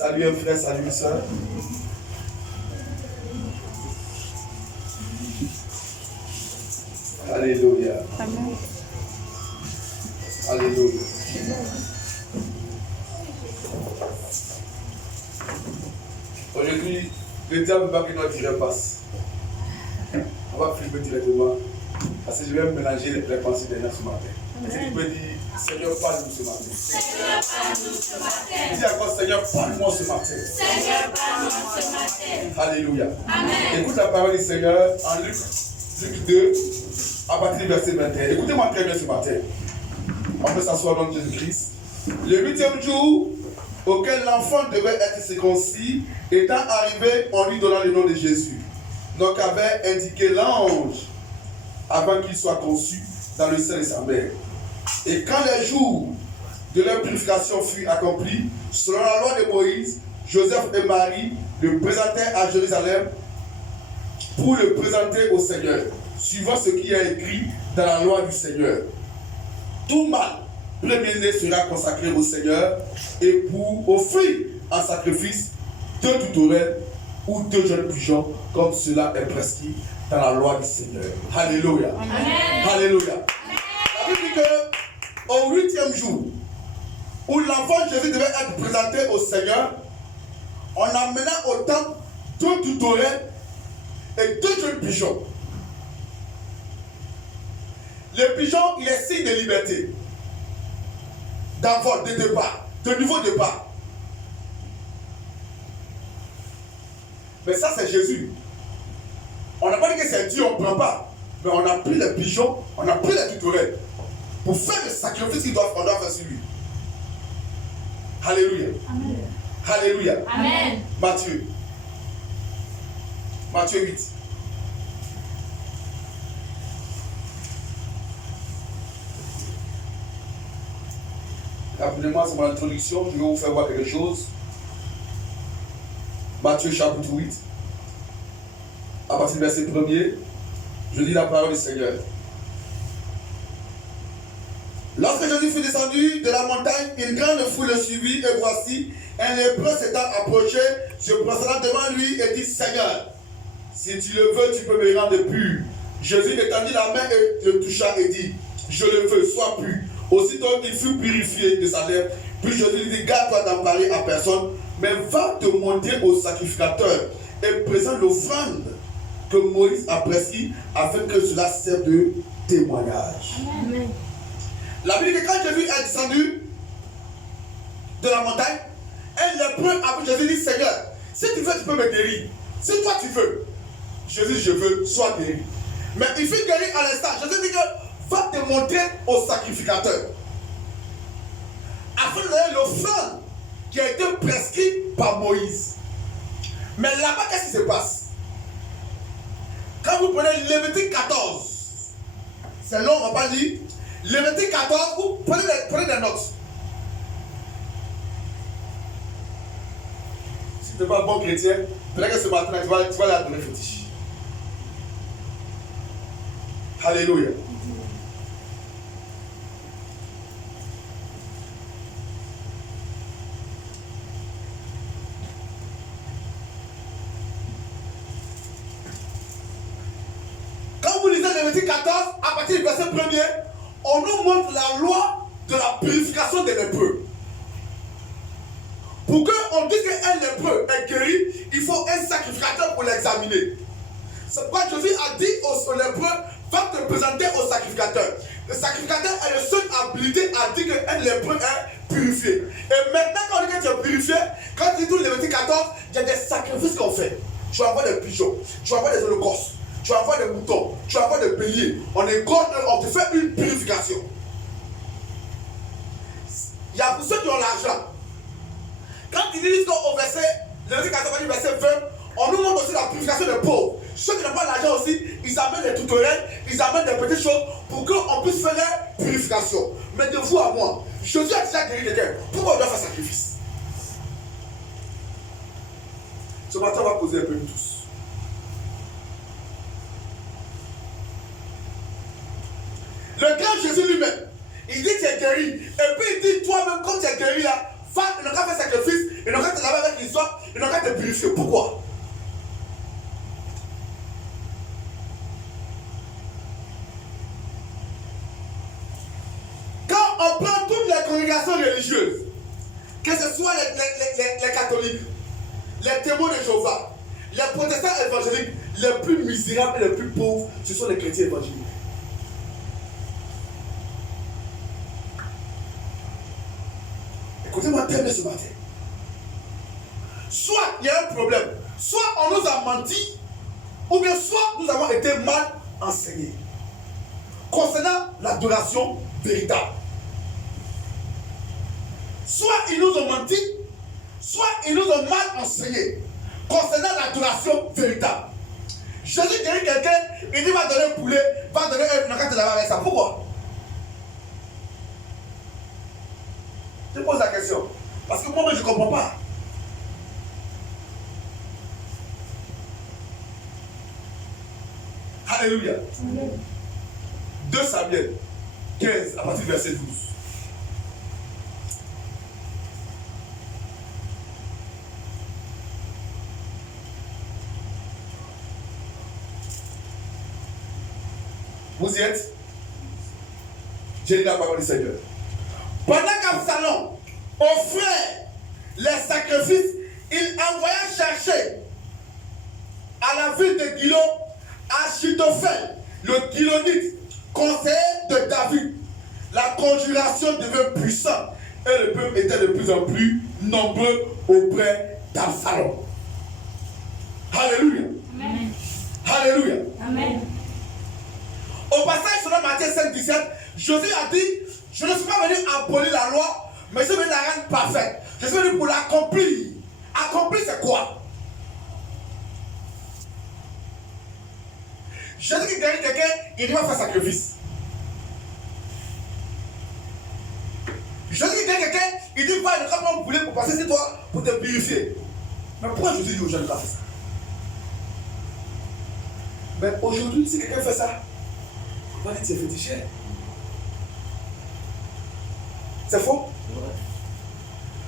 Salut un frère, salut une soeur. Alléluia. Amen. Alléluia. Aujourd'hui, le diable ne veut pas que notre vie passe. On va filmer directement. Parce que je vais mélanger les pensées des gens ce matin. Est-ce que tu peux dire, Seigneur, parle-nous ce matin. Seigneur, parle-nous ce matin. Dis encore, Seigneur, parle-moi ce matin. Seigneur, parle-moi ce matin. Alléluia. Amen. Écoute la parole du Seigneur en Luc 2, à partir du verset 21. Écoutez-moi très bien ce matin. On peut s'asseoir dans Jésus-Christ. Le 8e jour auquel l'enfant devait être circoncis, étant arrivé, on lui donna le nom de Jésus. Donc avait indiqué l'ange avant qu'il soit conçu dans le sein de sa mère. Et quand les jours de leur purification furent accomplis, selon la loi de Moïse, Joseph et Marie le présentèrent à Jérusalem pour le présenter au Seigneur, suivant ce qui est écrit dans la loi du Seigneur. Tout mâle premier-né sera consacré au Seigneur et pour offrir en sacrifice 2 tourterelles ou 2 jeunes pigeons, comme cela est prescrit dans la loi du Seigneur. Alléluia. Amen. Alléluia. La Bible dit que au 8e jour, où l'enfant Jésus devait être présenté au Seigneur, on amena au temple 2 tourterelles et 2 jeunes pigeons. Le pigeon, il est signe de liberté, d'envol, de départ, de nouveau départ. Mais ça, c'est Jésus. On n'a pas dit que c'est Dieu, on ne prend pas. Mais on a pris les pigeons, on a pris les tourterelles pour faire le sacrifice qu'on doit faire sur lui. Alléluia. Amen. Alléluia. Amen. Matthieu 8. Rapidement, c'est mon introduction. Je vais vous faire voir quelque chose. Matthieu chapitre 8. À partir du verset 1er, je lis la parole du Seigneur. Lorsque Jésus fut descendu de la montagne, une grande foule le suivit, et voici, un lépreux s'étant approché, se prosternant devant lui et dit, Seigneur, si tu le veux, tu peux me rendre pur. Jésus étendit la main et le toucha et dit, je le veux, sois pur. Aussitôt, il fut purifié de sa lèvre. Puis Jésus lui dit, garde-toi d'en parler à personne, mais va te montrer au sacrificateur et présente l'offrande que Moïse a prescrit afin que cela serve de témoignage. Amen. La Bible dit que quand Jésus est descendu de la montagne, un lépreux a Jésus dit, Seigneur, si tu veux, tu peux me guérir. Si toi tu veux, Jésus, je veux, sois guéri. Mais il fut guéri à l'instant. Jésus dit que va te montrer au sacrificateur afin de donner l'offrande qui a été prescrite par Moïse. Mais là-bas, qu'est-ce qui se passe? Quand vous prenez Lévitique 14, c'est long, on ne va pas lire. Lévitique 14, vous prenez des notes. Si tu n'es pas un bon chrétien, peut-être que ce matin, tu vas la donner fétiche. Alléluia. Quand vous lisez Lévitique 14, à partir du verset 1er, on nous montre la loi de la purification des lépreux. Pour qu'on dise qu'un lépreux est guéri, il faut un sacrificateur pour l'examiner. C'est pourquoi Jésus a dit au lépreux, va te présenter au sacrificateur. Le sacrificateur est le seul habilité à dire qu'un lépreux est purifié. Et maintenant, quand on dit que tu es purifié, quand tu dis tout le Lévitique 14, il y a des sacrifices qu'on fait. Tu envoies des pigeons, tu envoies des holocaustes, tu envoies des moutons, tu envoies des béliers. On te fait une purification. Il y a pour ceux qui ont l'argent. Quand ils disent au verset, Lévitique 14, verset 20, on nous montre aussi la purification des pauvres. Ceux qui n'ont pas l'argent aussi, ils amènent des tourterelles, ils amènent des petites choses pour qu'on puisse faire la purification. Mais de vous à moi, Jésus a déjà guéri quelqu'un. Pourquoi on doit faire sacrifice? Ce matin, on va poser un peu nous tous. Le grand Jésus lui-même, il dit que tu es guéri. Et puis il dit toi-même, comme tu es guéri là, va, il n'a qu'à faire sacrifice, il n'a qu'à te laver avec aller purifier. Pourquoi? Quand on prend toutes les congrégations religieuses, que ce soit les catholiques, les témoins de Jéhovah, les protestants évangéliques, les plus misérables et les plus pauvres, ce sont les chrétiens évangéliques. Écoutez-moi très bien ce matin. Soit il y a un problème, soit on nous a menti, ou bien soit nous avons été mal enseignés concernant l'adoration véritable. Soit ils nous ont menti, soit ils nous ont mal enseigné concernant l'adoration véritable. Jésus guérit quelqu'un, il dit va donner un poulet, va donner un nakate là-bas avec ça. Pourquoi? Je pose la question. Parce que moi-même je ne comprends pas. Alléluia. 2 Samuel 15 à partir du verset 12. Vous y êtes? J'ai dit la parole du Seigneur. Pendant qu'Absalom offrait les sacrifices, il envoya chercher à la ville de Gilo Achitophel, le Gilonite, conseiller de David. La conjuration devint puissante et le peuple était de plus en plus nombreux auprès d'Absalom. Alléluia. Amen. Alléluia. Amen. Au passage, selon Matthieu 5,17, Jésus a dit, je ne suis pas venu abolir la loi, mais je suis venu la rendre parfaite. Je suis venu pour l'accomplir. Accomplir, c'est quoi? Jésus qui guérit quelqu'un, il doit faire sacrifice. Jésus qui guérit quelqu'un, il dit va, ne pas prendre un poulet pour passer sur toi, pour te purifier. Mais pourquoi Jésus dit aux gens de ne pas faire ça? Mais aujourd'hui, si quelqu'un fait ça, on va dire que c'est féticheur. C'est faux?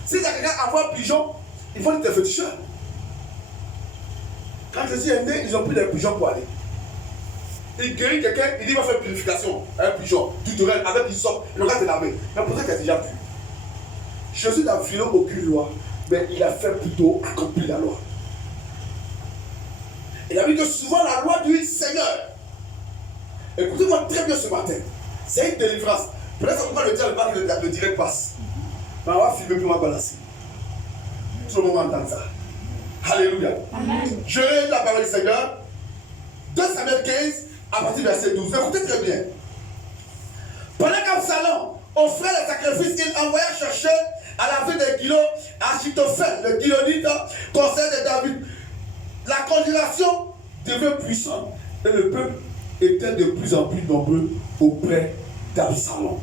Si quelqu'un envoie un pigeon, ils vont dire que c'est féticheur. Quand Jésus est né, ils ont pris des pigeons pour aller. Il guérit quelqu'un, il dit va faire purification. Un pigeon, tutoriel, avec une somme, le gars te laver. Mais pour ça qu'il a déjà pu. Jésus n'a violé aucune loi, mais il a fait plutôt accomplir la loi. Il a dit que souvent la loi du Seigneur. Écoutez-moi très bien ce matin. C'est une délivrance. Peut-être qu'on va le dire le direct passe. Mais on va filmer puis on va balancer. Tout le monde va entendre ça. Alléluia. Amen. Je lis la parole du Seigneur. 2 Samuel 15 à partir du verset 12. Écoutez très bien. Pendant qu'Absalom offrait les sacrifices, il envoya chercher à la ville de Gilo Achitophel, le Gilonite, conseiller de David. La conjuration devint puissante et le peuple était de plus en plus nombreux auprès d'Absalom.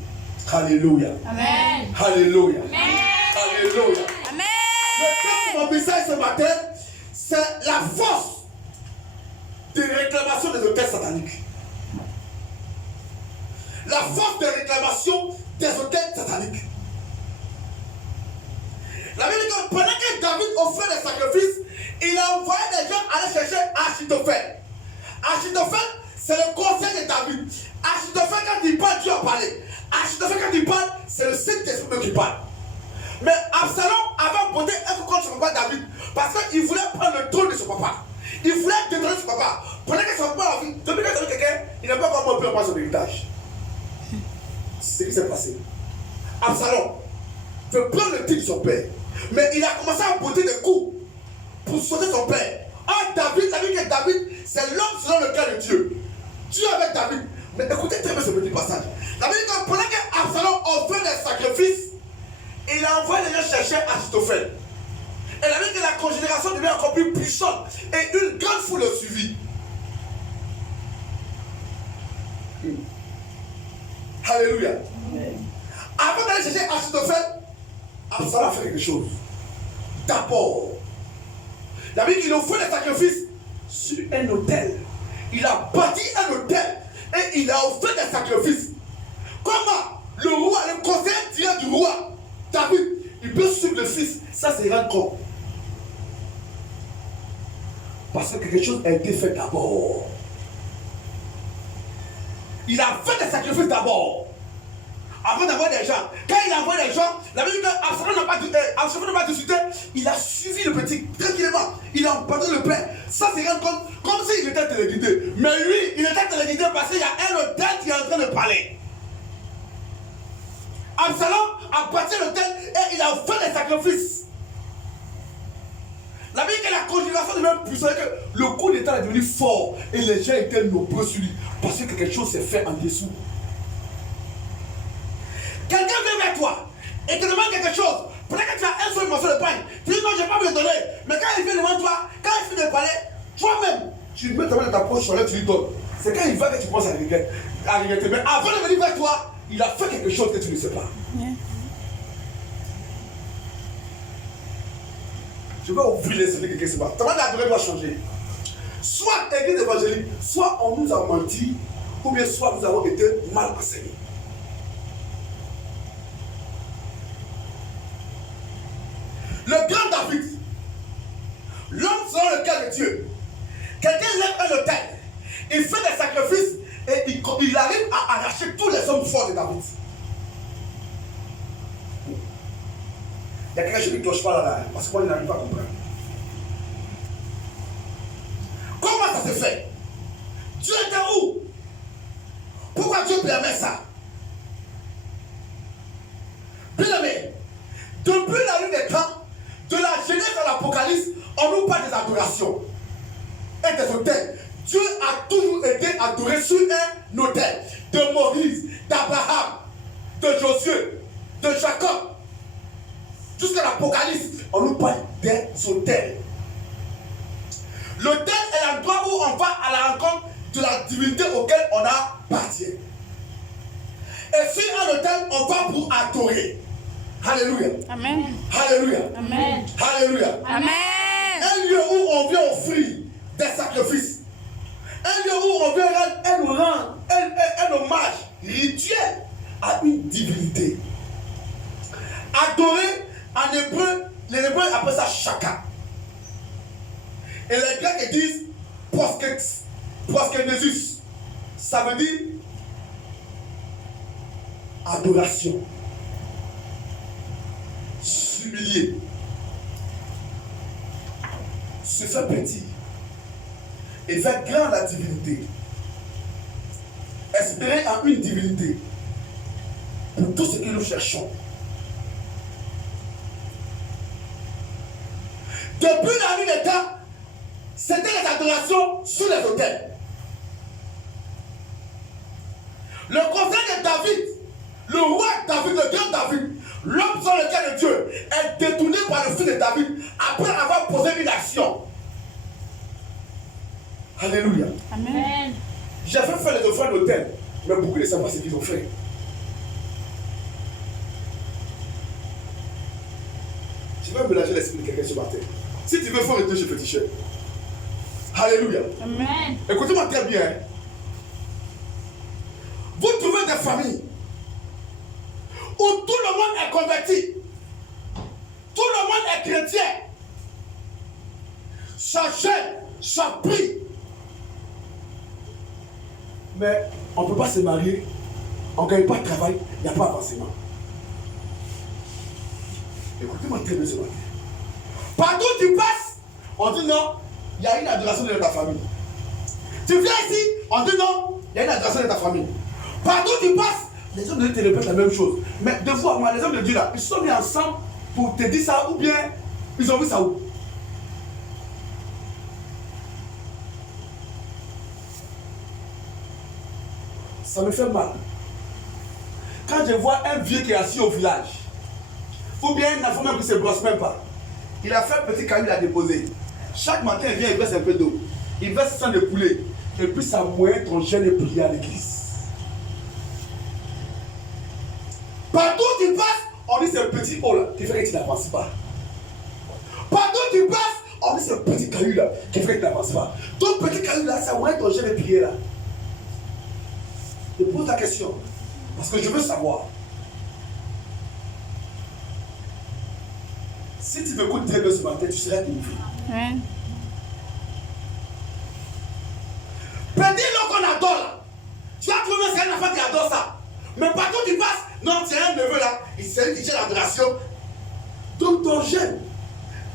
Alléluia. Amen. Alléluia. Amen. Alléluia. Amen. Le thème de mon message ce matin, c'est la force de réclamation des hôtels sataniques. La force de réclamation des hôtels sataniques. La Bible dit que pendant que David offrait des sacrifices, il a envoyé des gens aller chercher Achitophel. Achitophel, c'est le conseil de David. Achitophel, quand il parle, Dieu a parlé. Achitophel, quand il parle, c'est le Saint-Esprit qui parle. Mais Absalom avait porté un contre son papa David parce qu'il voulait prendre le trône de son papa. Il voulait détrôner son papa. Pendant que son papa a vu, depuis qu'il a vu quelqu'un, il n'a pas encore pu prendre son héritage. C'est ce qui s'est passé. Absalom veut prendre le titre de son père. Mais il a commencé à porter des coups pour sauver son père. Ah, David, la vie que David, c'est l'homme selon le cœur de Dieu. Dieu avec David. Mais écoutez très bien ce petit passage. La Bible dit que pendant qu'Absalom offrait des sacrifices, il a envoyé les gens chercher Achitophel. Et la Bible dit que la congénération devient encore plus puissante. Et une grande foule le suivit. Alléluia. Avant d'aller chercher Achitophel, Absalom a fait quelque chose. D'abord, la Bible dit qu'il offrait des sacrifices sur un autel. Il a bâti un autel et il a offert des sacrifices. Comment le roi, le conseiller direct du roi, David, il peut suivre le fils, ça c'est rendre compte. Parce que quelque chose a été fait d'abord. Il a fait des sacrifices d'abord. Avant d'avoir des gens. Quand il a envoyé des gens, la Bible dit qu'Absalom n'a pas discuté. Il a suivi le petit tranquillement. Il a emporté le père. Ça c'est comme s'il était téléguidé. Mais lui, il était téléguidé parce qu'il y a un autel qui est en train de parler. Absalom a bâti l'autel et il a fait des sacrifices. La Bible dit que la conjuration devient puissante, que le coup d'état est devenu fort et les gens étaient nombreux sur lui parce que quelque chose s'est fait en dessous. Quelqu'un vient vers toi et te demande quelque chose. Peut-être que tu as un seul morceau de pain. Tu dis non, je ne vais pas me le donner. Mais quand il vient devant toi, quand il finit de parler, toi-même, tu mets ta main dans ta poche, tu lui donnes. C'est quand il va que tu penses à regretter. Mais avant de venir vers toi, il a fait quelque chose que tu ne sais pas. Yeah. Je vais ouvrir les yeux de quelqu'un ce matin. Ta manière d'adorer doit changer. Soit église évangélique, soit on nous a menti, ou bien soit nous avons été mal enseignés. Le grand David, l'homme selon le cœur de Dieu, quelqu'un lève un autel, il fait des sacrifices et il arrive à arracher tous les hommes forts de David. Il y a quelqu'un qui ne cloche pas là, parce que moi, il n'arrive pas à comprendre. Comment ça se fait? Dieu était où? Pourquoi Dieu permet ça? Bien aimé, depuis la nuit des temps, de la Genèse à l'Apocalypse, on nous parle des adorations et des autels. Dieu a toujours été adoré sur un autel. De Moïse, d'Abraham, de Josué, de Jacob. Jusqu'à l'Apocalypse, on nous parle des autels. L'autel est l'endroit où on va à la rencontre de la divinité auquel on appartient. Et sur un autel, on va pour adorer. Alléluia. Amen. Alléluia. Amen. Alléluia. Amen. Un lieu où on vient offrir des sacrifices. Un lieu où on vient rendre un hommage rituel à une divinité. Adorer, en hébreu, les Hébreux appellent ça chaka. Et les Grecs disent proskenesis. Ça veut dire adoration. S'humilier, se faire petit et faire grand la divinité, espérer en une divinité pour tout ce que nous cherchons. Depuis la nuit des temps, c'était les adorations sur les autels. Le conseil de David, le roi David, le grand David, l'homme sur le cœur de Dieu est détourné par le fils de David après avoir posé une action. Alléluia. Amen. J'ai fait faire les offrandes d'autel, mais beaucoup ne savent pas ce qu'ils ont fait. Je vais mélanger l'esprit de quelqu'un ce matin. Si tu veux faire le Dieu, je féticheur. Alléluia. Amen. Écoutez-moi très bien. Vous trouvez des familles où tout le monde est converti, tout le monde est chrétien, ça gêne, ça prie. Mais on ne peut pas se marier, on ne gagne pas de travail, il n'y a pas d'avancement. Écoutez-moi très bien ce matin. Partout où tu passes, on dit non, il y a une adoration de ta famille. Tu viens ici, on dit non, il y a une adoration de ta famille. Partout où tu passes, les hommes de Dieu te répètent la même chose. Mais deux fois, moi, les hommes de Dieu là, ils sont mis ensemble pour te dire ça ou bien ils ont vu ça où? Ça me fait mal. Quand je vois un vieux qui est assis au village, ou bien un enfant même qui ne se brosse même pas, il a fait un petit caillou à déposer. Chaque matin, il vient, il verse un peu d'eau. Il verse sang de poulet. Et puis ça moyen ton gène et prier à l'église. Partout où tu passes, on dit c'est petit haut là qui fait que tu n'avances pas. Partout où tu passes, on dit c'est petit caillou là qui fait que tu n'avances pas. Ton petit caillou là, ça moyen ton gène et prier là. Je pose la question parce que je veux savoir. Si tu m'écoutes très bien ce matin, tu seras délivré. Petit l'eau qu'on adore là. Tu as trouvé c'est un enfant qui adore ça. Mais partout tu passes, non, c'est un neveu là, c'est lui qui gère l'adoration. Donc ton jeûne,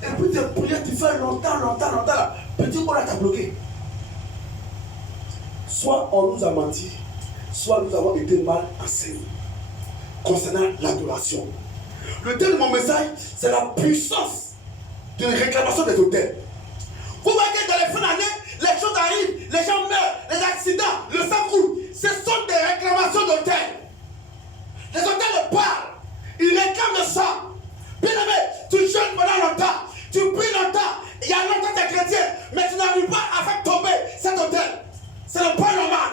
et puis tes prières, tu fais longtemps là. Petit on t'a bloqué. Soit on nous a menti, soit nous avons été mal enseignés concernant l'adoration. Le thème de mon message, c'est la puissance de la réclamation des hôtels. Vous voyez que dans les fins d'année, les choses arrivent, les gens meurent, les accidents, le sang coule. Ce sont des réclamations d'hôtels. Les hôtels parlent, ils réclament le sang. Bien aimé, tu jeûnes pendant longtemps, tu pries longtemps, il y a longtemps des chrétiens, mais tu n'arrives pas à faire tomber cet hôtel. C'est le point normal.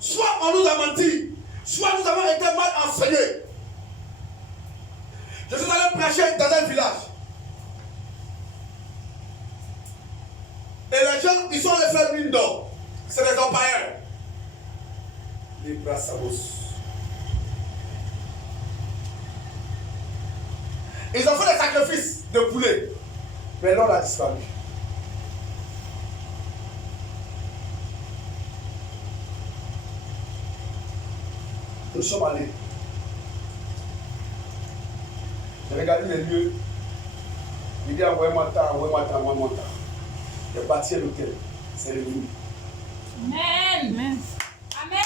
Soit on nous a menti, soit nous avons été mal enseignés. Je suis allé prêcher dans un village. Et les gens, ils sont allés faire mine d'or. C'est des empires. Les brassamos. Ils ont fait des sacrifices de poulet. Mais l'or a disparu. Nous sommes allés. J'ai regardé les lieux. Il dit envoyez-moi tant. J'ai bâti l'hôtel. C'est revenu. Amen. Amen. Amen.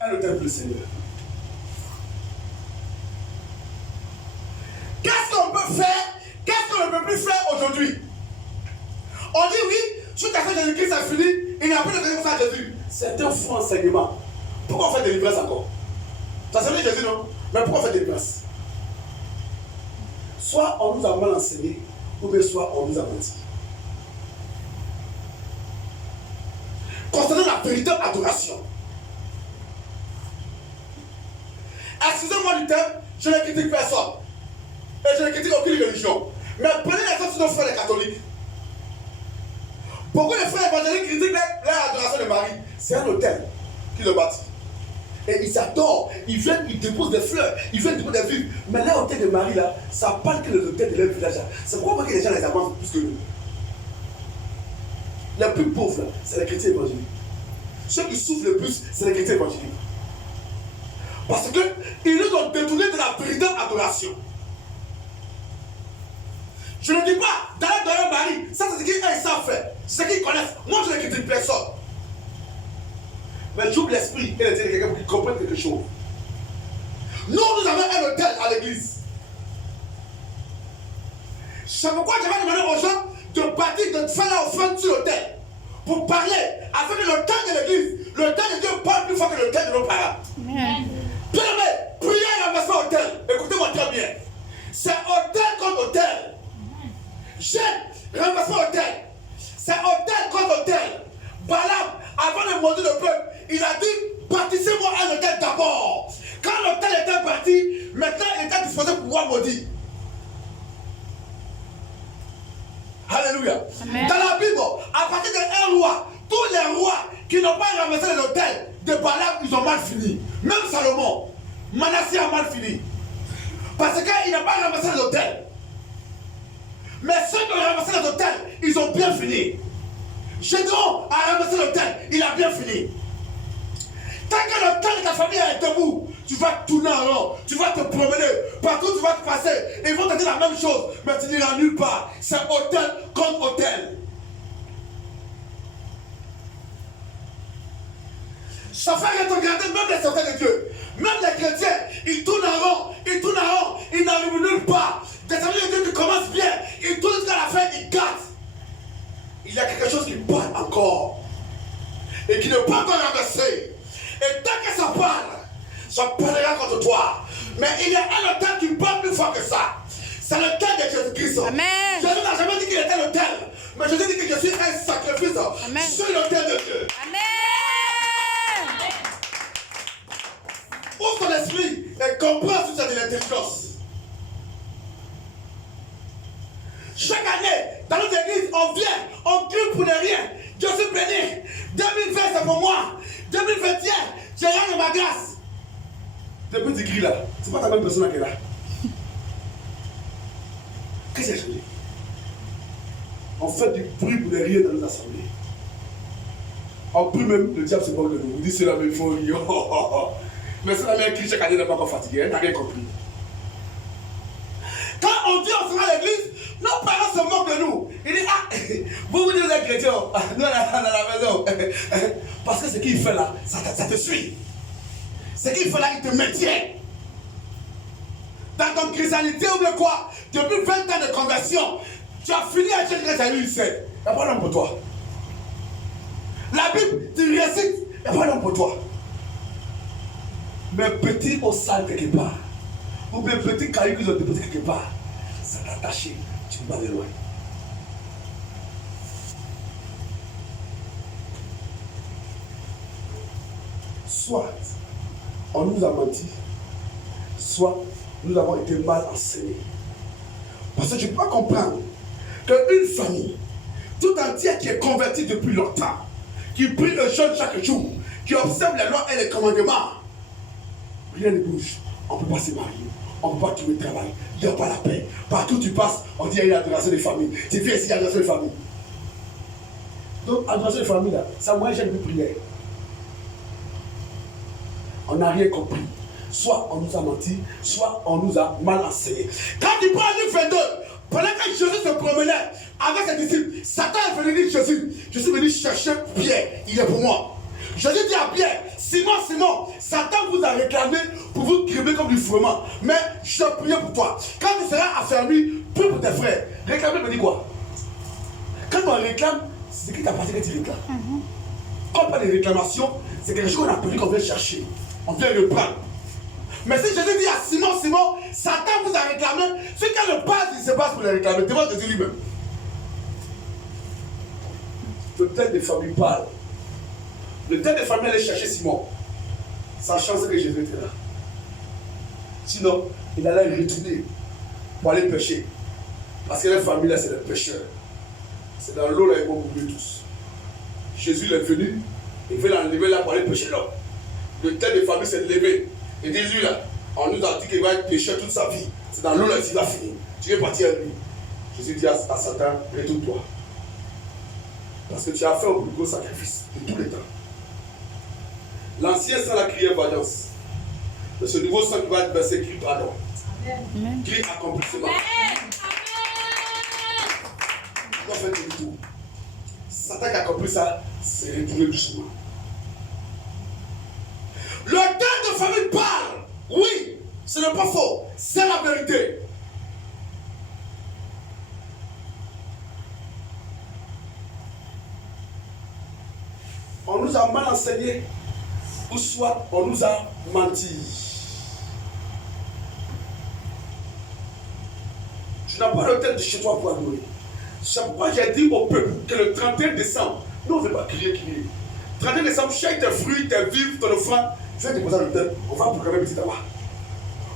Un hôtel pour le Seigneur. Qu'est-ce qu'on peut faire? Qu'est-ce qu'on ne peut plus faire aujourd'hui? On dit oui, suite à ça, Jésus-Christ a fini, il n'y a plus de délivrance à Jésus. C'est un faux enseignement. Pourquoi on fait des délivrances encore? Ça c'est Jésus, non? Mais pourquoi on fait des délivrances? Soit on nous a mal enseigné, ou bien soit on nous a menti. Concernant la véritable adoration. Excusez-moi du terme, je ne critique personne. Et je ne critique aucune religion. Mais prenez l'exemple de nos frères les catholiques. Pourquoi les frères évangéliques critiquent l'adoration de Marie? C'est un hôtel qui le bâtit. Et ils adorent, ils viennent, ils déposent des fleurs, ils viennent déposer des vivres. Mais l'hôtel de Marie là, ça parle que les hôtels de leur village là. C'est pourquoi les gens les avancent plus que nous. Les plus pauvres, c'est les chrétiens évangéliques. Ceux qui souffrent le plus, c'est les chrétiens évangéliques. Parce qu'ils nous ont détourné de la véritable adoration. Je ne dis pas d'aller dans un Marie, ça c'est ce qu'ils savent faire, c'est ce qu'ils connaissent. Moi je ne critique personne. Mais j'ouvre l'esprit et les yeux de quelqu'un pour qu'ils comprennent quelque chose. Nous avons un hôtel à l'église. C'est pourquoi j'avais demandé aux gens de bâtir, de faire la offrande sur l'hôtel. Pour parler, afin que le temps de l'église, le temps de Dieu parle plus fort que le temps de nos parents. Amen. Bien aimé, prière et renversement hôtel. Écoutez-moi très bien. C'est hôtel contre hôtel. Jeune, renversement hôtel. C'est hôtel contre hôtel. Balaam, avant de maudire le peuple, il a dit bâtissez-moi un hôtel d'abord. Quand l'hôtel était bâti, maintenant il était disposé pour pouvoir maudire. Alléluia. Amen. Dans la Bible, à partir d'un roi, tous les rois qui n'ont pas renversé l'hôtel de Balaam, ils ont mal fini. Même Salomon, Manassé a mal fini. Parce qu'il n'a pas renversé l'hôtel. Mais ceux qui ont renversé l'hôtel, ils ont bien fini. Gédéon a renversé l'hôtel, il a bien fini. Tant que l'hôtel de ta famille est debout, tu vas tourner en rond, tu vas te promener, partout tu vas te passer, et ils vont te dire la même chose, mais tu n'iras nulle part. C'est hôtel contre hôtel. Ça fait regarder même les hôtels de Dieu, même les chrétiens, ils tournent en rond, ils n'arrivent nulle part. Des amis de Dieu qui commencent bien, ils tournent jusqu'à la fin, ils gâtent. Il y a quelque chose qui parle encore et qui n'est pas encore renversé. Et tant que ça parlera contre toi. Mais il y a un hôtel qui parle plus fort que ça. C'est l'hôtel de Jésus-Christ. Amen. Jésus n'a jamais dit qu'il était l'hôtel. Mais Jésus dit que je suis un sacrifice Amen. sur l'hôtel de Dieu. Amen. Ouvre ton esprit et comprends tout ça de l'intelligence. Chaque année, dans notre église, on vient, on crie pour les rien. Je suis béni. 2020, c'est pour moi. 2021, j'ai rien de ma grâce. Depuis tu cries là, c'est pas ta même personne qui est là. Qu'est-ce qui a changé? On fait du bruit pour les rire dans nos assemblées. En plus même, le diable se moque de nous. Il dit c'est la même fois. Mais c'est la même crie chaque année, n'est pas encore fatigué. Elle n'a rien compris. Quand on dit on sera à l'église, nos parents se moquent de nous. Ils disent, ah, vous dites vous êtes chrétiens. Nous on est dans la maison. Parce que ce qu'il fait là, ça te suit. Ce qu'il fait là, il te maintient. Dans ton christianité ou bien quoi, depuis 20 ans de conversion, tu as fini à chercher ta vie, c'est. Il n'y a pas d'homme pour toi. La Bible, tu récites, il n'y a pas d'homme pour toi. Mais petit au sale quelque part, ou bien petit caillou qu'ils ont déposé quelque part, ça t'a attaché, tu ne peux pas aller loin. Soit on nous a menti, soit nous avons été mal enseignés. Parce que je ne peux pas comprendre qu'une famille tout entière qui est convertie depuis longtemps, qui prie le jeûne chaque jour, qui observe les lois et les commandements, rien ne bouge. On ne peut pas se marier, on ne peut pas trouver de travail, il n'y a pas la paix. Partout où tu passes, on dit qu'il y a l'adoration des familles. Tu viens ici, il y a l'adoration des familles. Donc, l'adoration des familles, là, ça moi j'ai une prière. On n'a rien compris. Soit on nous a menti, soit on nous a mal enseigné. Quand il prend Luc 22, pendant que Jésus se promenait avec ses disciples, Satan est venu dire Jésus, je suis venu chercher Pierre, il est pour moi. Jésus dit à Pierre, Simon, Simon, Satan vous a réclamé pour vous crimer comme du froment. Mais je prie pour toi. Quand tu seras affermi, prie pour tes frères. Réclamer me dit quoi? Quand on réclame, c'est ce qui t'appartient que tu réclames. Quand on parle de réclamation, c'est quelque chose qu'on a perdu, qu'on vient chercher. On vient reprendre. Mais si Jésus dit à Simon, Simon, Satan vous a réclamé, ce qu'il ne passe, il se passe pour les réclamer devant Jésus lui-même. Le tête des familles parle. Le tête des familles allait chercher Simon, sachant que Jésus était là. Sinon, il allait retourner pour aller pêcher. Parce que les familles là, c'est des pêcheurs. C'est dans l'eau là, ils vont mourir tous. Jésus est venu, il veut l'enlever là pour aller pêcher l'homme. Le tête des familles s'est levé. Et dit lui là, on nous a dit qu'il va être pécheur toute sa vie. C'est dans l'eau là qu'il va finir. Tu veux partir avec lui. Jésus dit à Satan, retourne-toi. Parce que tu as fait un plus gros sacrifice de tous les temps. L'ancien sang a crié vengeance. Mais ce nouveau sang qui va être versé crie pardon. Amen. Crie accomplissement. Tu dois faire tout le tour. Satan qui a accompli ça, c'est retourné doucement. Le temps de famille parle. Oui, ce n'est pas faux. C'est la vérité. On nous a mal enseigné, ou soit on nous a menti. Tu n'as pas le temps de chez toi pour adorer. C'est pourquoi j'ai dit au peuple que le 31 décembre, nous on ne veut pas crier. 31 décembre, chaque tes fruits, tes vivres, ton offrande, je vais déposer le thème, on va programmer petit tabac.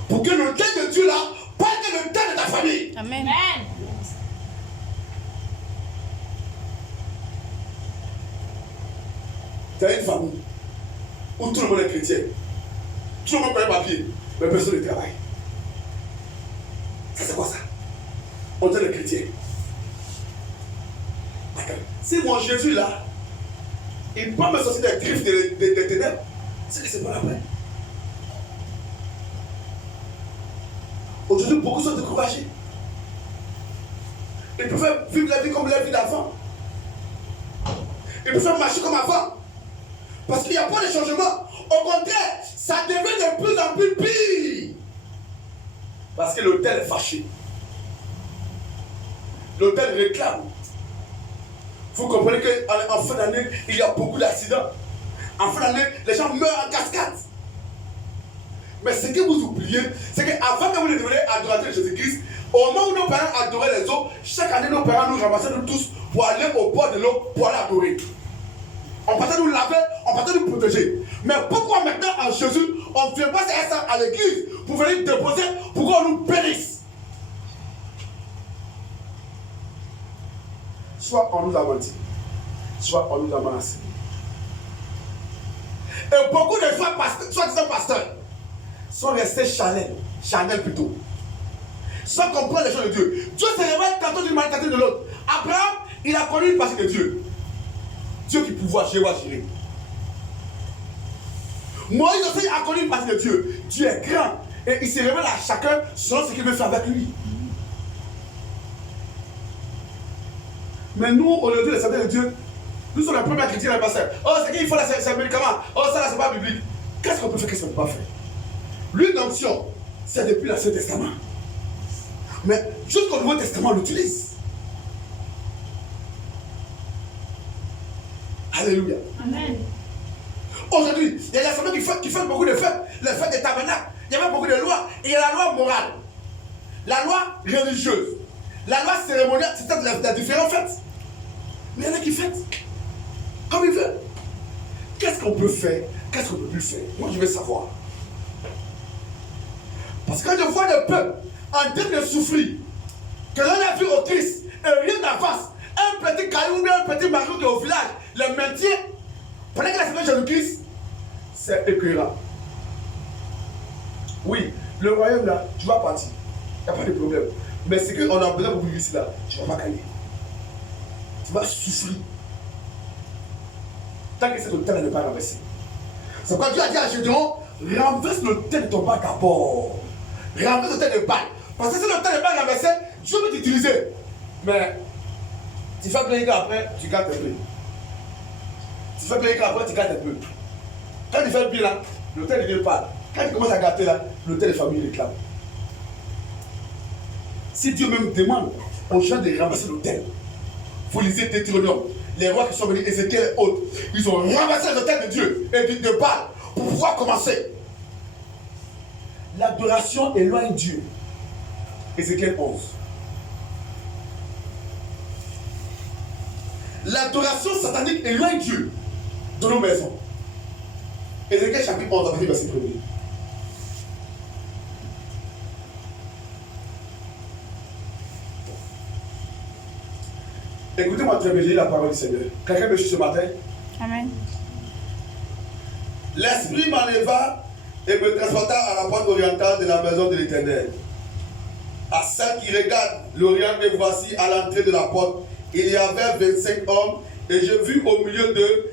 Pour que le thème de Dieu là, pas que le thème de ta famille. Amen. Tu as une famille où tout le monde est chrétien. Tout le monde connaît papier, mais personne ne travaille. Ça c'est quoi ça? On dit les chrétiens. Attends, si mon Jésus là, il peut me sortir des griffes des ténèbres, c'est que c'est pas la peine. Aujourd'hui, beaucoup sont découragés. Ils préfèrent vivre la vie comme la vie d'avant. Ils préfèrent marcher comme avant. Parce qu'il n'y a pas de changement. Au contraire, ça devient de plus en plus pire. Parce que l'autel est fâché. L'autel réclame. Vous comprenez qu'en fin d'année, il y a beaucoup d'accidents. En fin d'année, les gens meurent en cascade. Mais ce que vous oubliez, c'est qu'avant que vous ne deveniez adorateurs de Jésus-Christ, au moment où nos parents adoraient les eaux, chaque année nos parents nous ramassaient nous tous pour aller au bord de l'eau pour aller adorer. On partait nous laver, on partait nous protéger. Mais pourquoi maintenant en Jésus, on ne vient pas ça à l'église pour venir déposer pour qu'on nous périsse? Soit on nous a menti, soit on nous a menacé. Et beaucoup de fois, soi-disant pasteurs, sont restés charnels plutôt. Sans comprendre les choses de Dieu. Dieu se révèle tantôt d'une manière, tantôt de l'autre. Abraham, il a connu une partie de Dieu. Dieu qui pouvoir gérer. Moïse aussi a connu une partie de Dieu. Dieu est grand. Et il se révèle à chacun selon ce qu'il veut faire avec lui. Mais nous, au lieu de les servir de Dieu, nous sommes les premiers chrétiens dans le passé. Oh, c'est qu'il faut là, c'est un médicament. Oh, ça là, c'est pas biblique. Qu'est-ce qu'on peut faire, qu'est-ce qu'on ne peut pas faire? L'onction, c'est depuis l'Ancien Testament. Mais jusqu'au Nouveau Testament, on l'utilise. Alléluia. Amen. Aujourd'hui, il y a des assemblées qui font beaucoup de fêtes. Les fêtes des tabernacles. Il y avait beaucoup de lois. Et il y a la loi morale. La loi religieuse. La loi cérémoniale. C'est la différentes fêtes. Mais il y en a qui fêtent comme ils veulent. Qu'est-ce qu'on peut faire? Qu'est-ce qu'on ne peut plus faire? Moi, je veux savoir. Parce que quand je vois le peuple en train de souffrir, que l'on a vu au Christ, et rien n'avance, un petit caillou ou un petit marron qui est au village, le maintien, pendant que la Seigneur Jésus-Christ, c'est écœurant. Oui, le royaume là, tu vas partir. Il n'y a pas de problème. Mais c'est qu'on a besoin de vous ici là, tu ne vas pas gagner. Tu vas souffrir. Tant que cet hôtel n'est pas renversé. C'est pourquoi Dieu a dit à Gédéon, renverse l'hôtel de ton bac d'abord. Renverse l'hôtel de bac. Parce que si l'hôtel de bac est renversé, Dieu peut t'utiliser. Mais tu fais plaisir après, tu gardes un peu. Tu fais plaisir après, tu gardes un peu. Quand tu fais bien là, l'hôtel ne vient pas. Quand tu commences à gâter là, l'hôtel de famille réclame. Si Dieu même demande aux gens de renverser l'hôtel, vous lisez Deutéronome, les rois qui sont venus, Ézéchiel et autres, ils ont renversé l'hôtel de Dieu et de Baal pour pouvoir commencer. L'adoration éloigne Dieu. Ézéchiel 11. L'adoration satanique éloigne Dieu de nos maisons. Ézéchiel chapitre 11, verset 1er. Écoutez-moi très bien, j'ai la parole du Seigneur. Quelqu'un me suit ce matin? Amen. L'Esprit m'enleva et me transporta à la porte orientale de la maison de l'Éternel. À celle qui regarde l'Orient, et voici à l'entrée de la porte, il y avait 25 hommes, et je vis au milieu de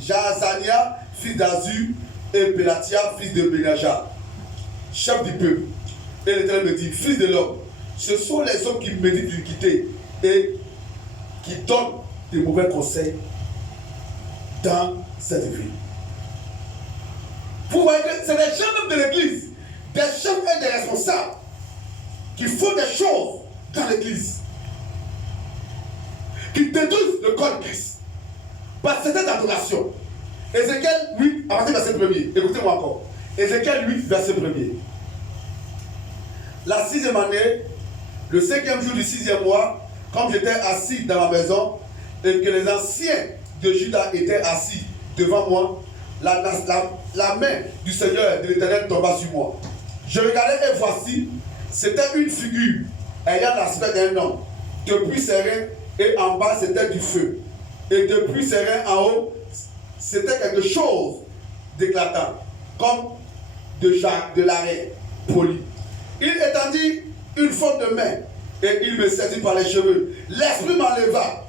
Jaazania, fils d'Azur, et Pélatia, fils de Benaja, chef du peuple. Et l'Éternel me dit, fils de l'homme, ce sont les hommes qui méditent l'iniquité et qui donnent des mauvais conseils dans cette vie. Vous voyez que c'est les gens même de l'église, des chefs et des responsables, qui font des choses dans l'église, qui détruisent le corps de Christ par certaines adorations. Ézéchiel 8, à partir du verset 1er, écoutez-moi encore. Ézéchiel 8, verset 1er. La 6e année, le 5e jour du 6e mois, comme j'étais assis dans ma maison et que les anciens de Juda étaient assis devant moi, la main du Seigneur de l'Éternel tomba sur moi. Je regardais et voici, c'était une figure ayant l'aspect d'un homme. Depuis ses reins et en bas, c'était du feu. Et depuis ses reins en haut, c'était quelque chose d'éclatant, comme de l'arrêt poli. Il étendit une forme de main et il me saisit par les cheveux. L'esprit m'enleva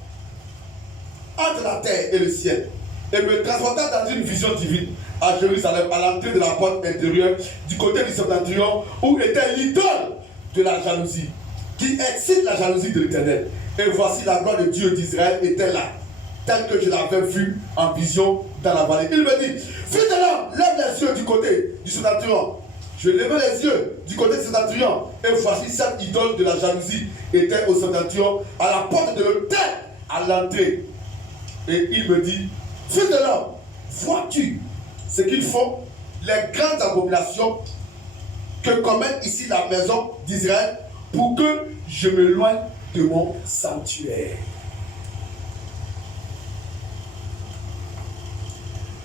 entre la terre et le ciel et me transporta dans une vision divine à Jérusalem, à l'entrée de la porte intérieure du côté du septentrion, où était l'idole de la jalousie, qui excite la jalousie de l'Éternel. Et voici la gloire de Dieu d'Israël était là, telle que je l'avais vue en vision dans la vallée. Il me dit, fils de l'homme, lève les yeux du côté du septentrion. Je levai les yeux du côté du septentrion, et voici cette idole de la jalousie était au septentrion, à la porte de l'autel, à l'entrée. Et il me dit, fils de l'homme, vois-tu ce qu'ils font, les grandes abominations que commettent ici la maison d'Israël, pour que je m'éloigne de mon sanctuaire.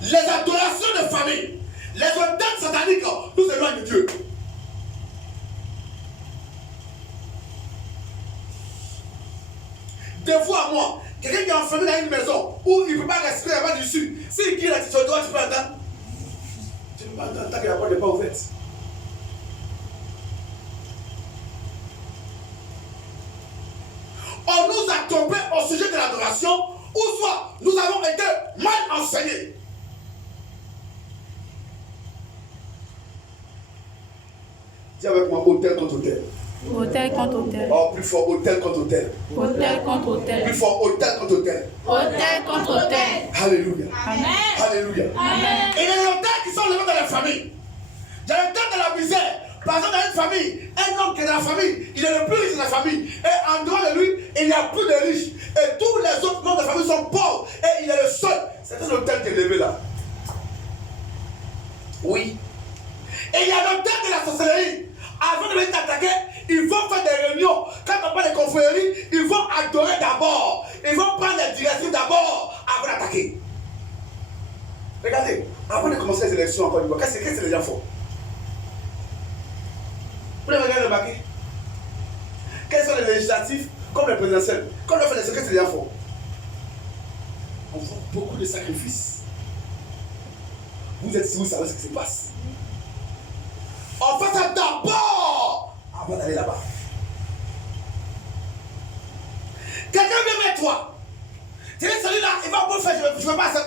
Les adorations de famille, les autels sataniques nous éloignent de Dieu. Des fois, moi, quelqu'un qui est enfermé dans une maison où il ne peut pas respirer avant dessus, s'il quitte la titulaire, tu peux attendre. Tu ne tant que la porte n'est pas ouverte. On nous a trompés au sujet de l'adoration, ou soit nous avons été mal enseignés. Dis avec moi, hôtel contre hôtel. Hôtel contre hôtel. Oh, plus fort, hôtel contre hôtel. Hôtel contre hôtel. Plus fort, hôtel contre hôtel. Hôtel contre hôtel. Alléluia. Amen. Alléluia. Amen. Et il y a des hôtels qui sont levés dans la famille. Il y a des hôtels de la misère. Par exemple, dans une famille, un homme qui est dans la famille, il est le plus riche de la famille. Et en dehors de lui, il n'y a plus de riches. Et tous les autres membres de la famille sont pauvres. Et il est le seul. C'est un hôtel qui est levé là. Oui. Et il y a l'hôtel de la sorcellerie. Avant de venir t'attaquer, ils vont faire des réunions. Quand on parle de confréries, ils vont adorer d'abord. Ils vont prendre les directives d'abord avant d'attaquer. Regardez, avant de commencer les élections encore une fois, qu'est-ce que les gens font? Vous n'avez rien remarqué? Quels sont les législatifs comme les présidentielles? Quand on fait les secrets, qu'est-ce que les gens font? On voit beaucoup de sacrifices. Vous êtes ici, vous savez ce qui se passe. On fait ça d'abord avant d'aller là-bas. Quelqu'un vient vers toi. Tu dis celui-là, il va pas faire, je veux pas ça,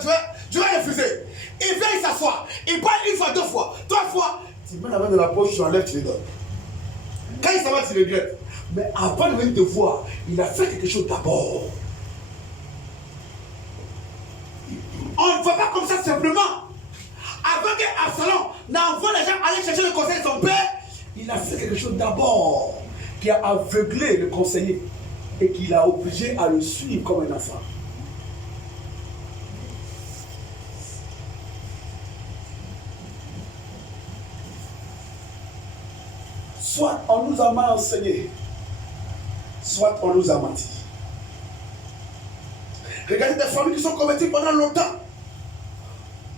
je vais refuser. Il vient, il s'assoit. Il parle une fois, deux fois, trois fois. Tu mets la main dans la poche, tu enlèves, tu les donnes. Quand il s'en va, tu regrettes. Mais avant de venir te voir, il a fait quelque chose d'abord. On ne va pas comme ça simplement. Avant qu'Absalom n'envoie les gens aller chercher le conseil de son père, il a fait quelque chose d'abord qui a aveuglé le conseiller et qui l'a obligé à le suivre comme un enfant. Soit on nous a mal enseigné, soit on nous a menti. Regardez des familles qui sont converties pendant longtemps.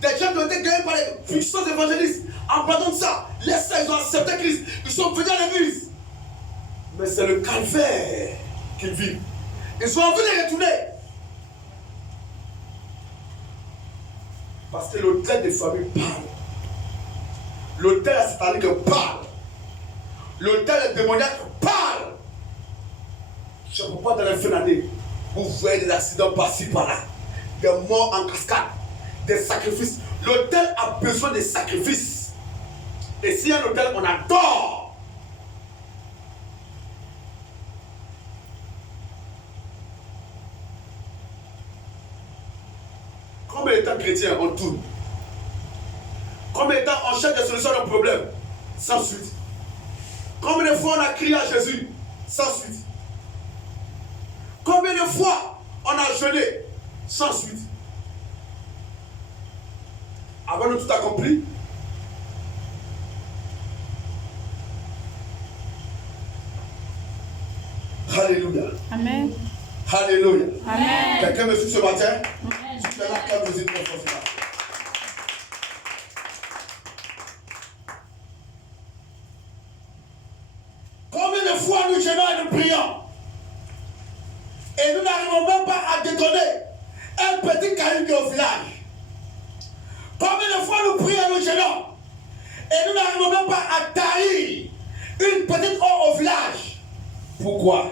Des gens qui ont été gagnés par les puissants évangélistes. En parlant de ça, les saints, ils ont accepté Christ. Ils sont venus à l'église. Mais c'est le calvaire qu'ils vivent. Ils ont envie de retourner. Parce que l'autel des familles parle. L'autel satanique parle. L'autel démoniaque parle. Je ne peux pas dans les fins d'année. Vous voyez des accidents par-ci par-là. Des morts en cascade. Des sacrifices. L'autel a besoin de sacrifices. Et s'il y a un hôtel, on adore. Combien de temps chrétiens on tourne? Combien de temps on cherche des solutions à nos problèmes? Sans suite. Combien de fois on a crié à Jésus? Sans suite. Combien de fois on a jeûné? Sans suite. Avons-nous tout accompli? Alléluia. Amen. Alléluia. Amen. Quelqu'un me suit ce matin? Amen. Je fais la carte de Jésus pour ça. Combien de fois nous gênons et nous prions? Et nous n'arrivons même pas à détonner un petit caillou qui est au village. Combien de fois nous prions et nous gênons? Et nous n'arrivons même pas à tailler une petite eau au village. Pourquoi?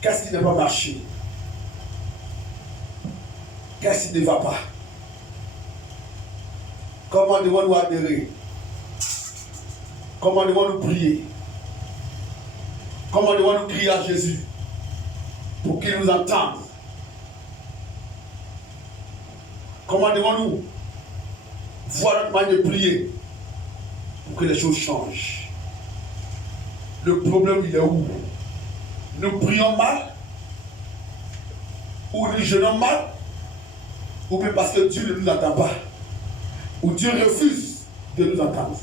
Qu'est-ce qui ne va pas marcher? Qu'est-ce qui ne va pas? Comment devons-nous adhérer? Comment devons-nous prier? Comment devons-nous crier à Jésus pour qu'il nous entende? Comment devons-nous voir notre manière de prier pour que les choses changent? Le problème, il est où? Nous prions mal? Ou nous jeûnons mal? Ou bien parce que Dieu ne nous entend pas? Ou Dieu refuse de nous entendre?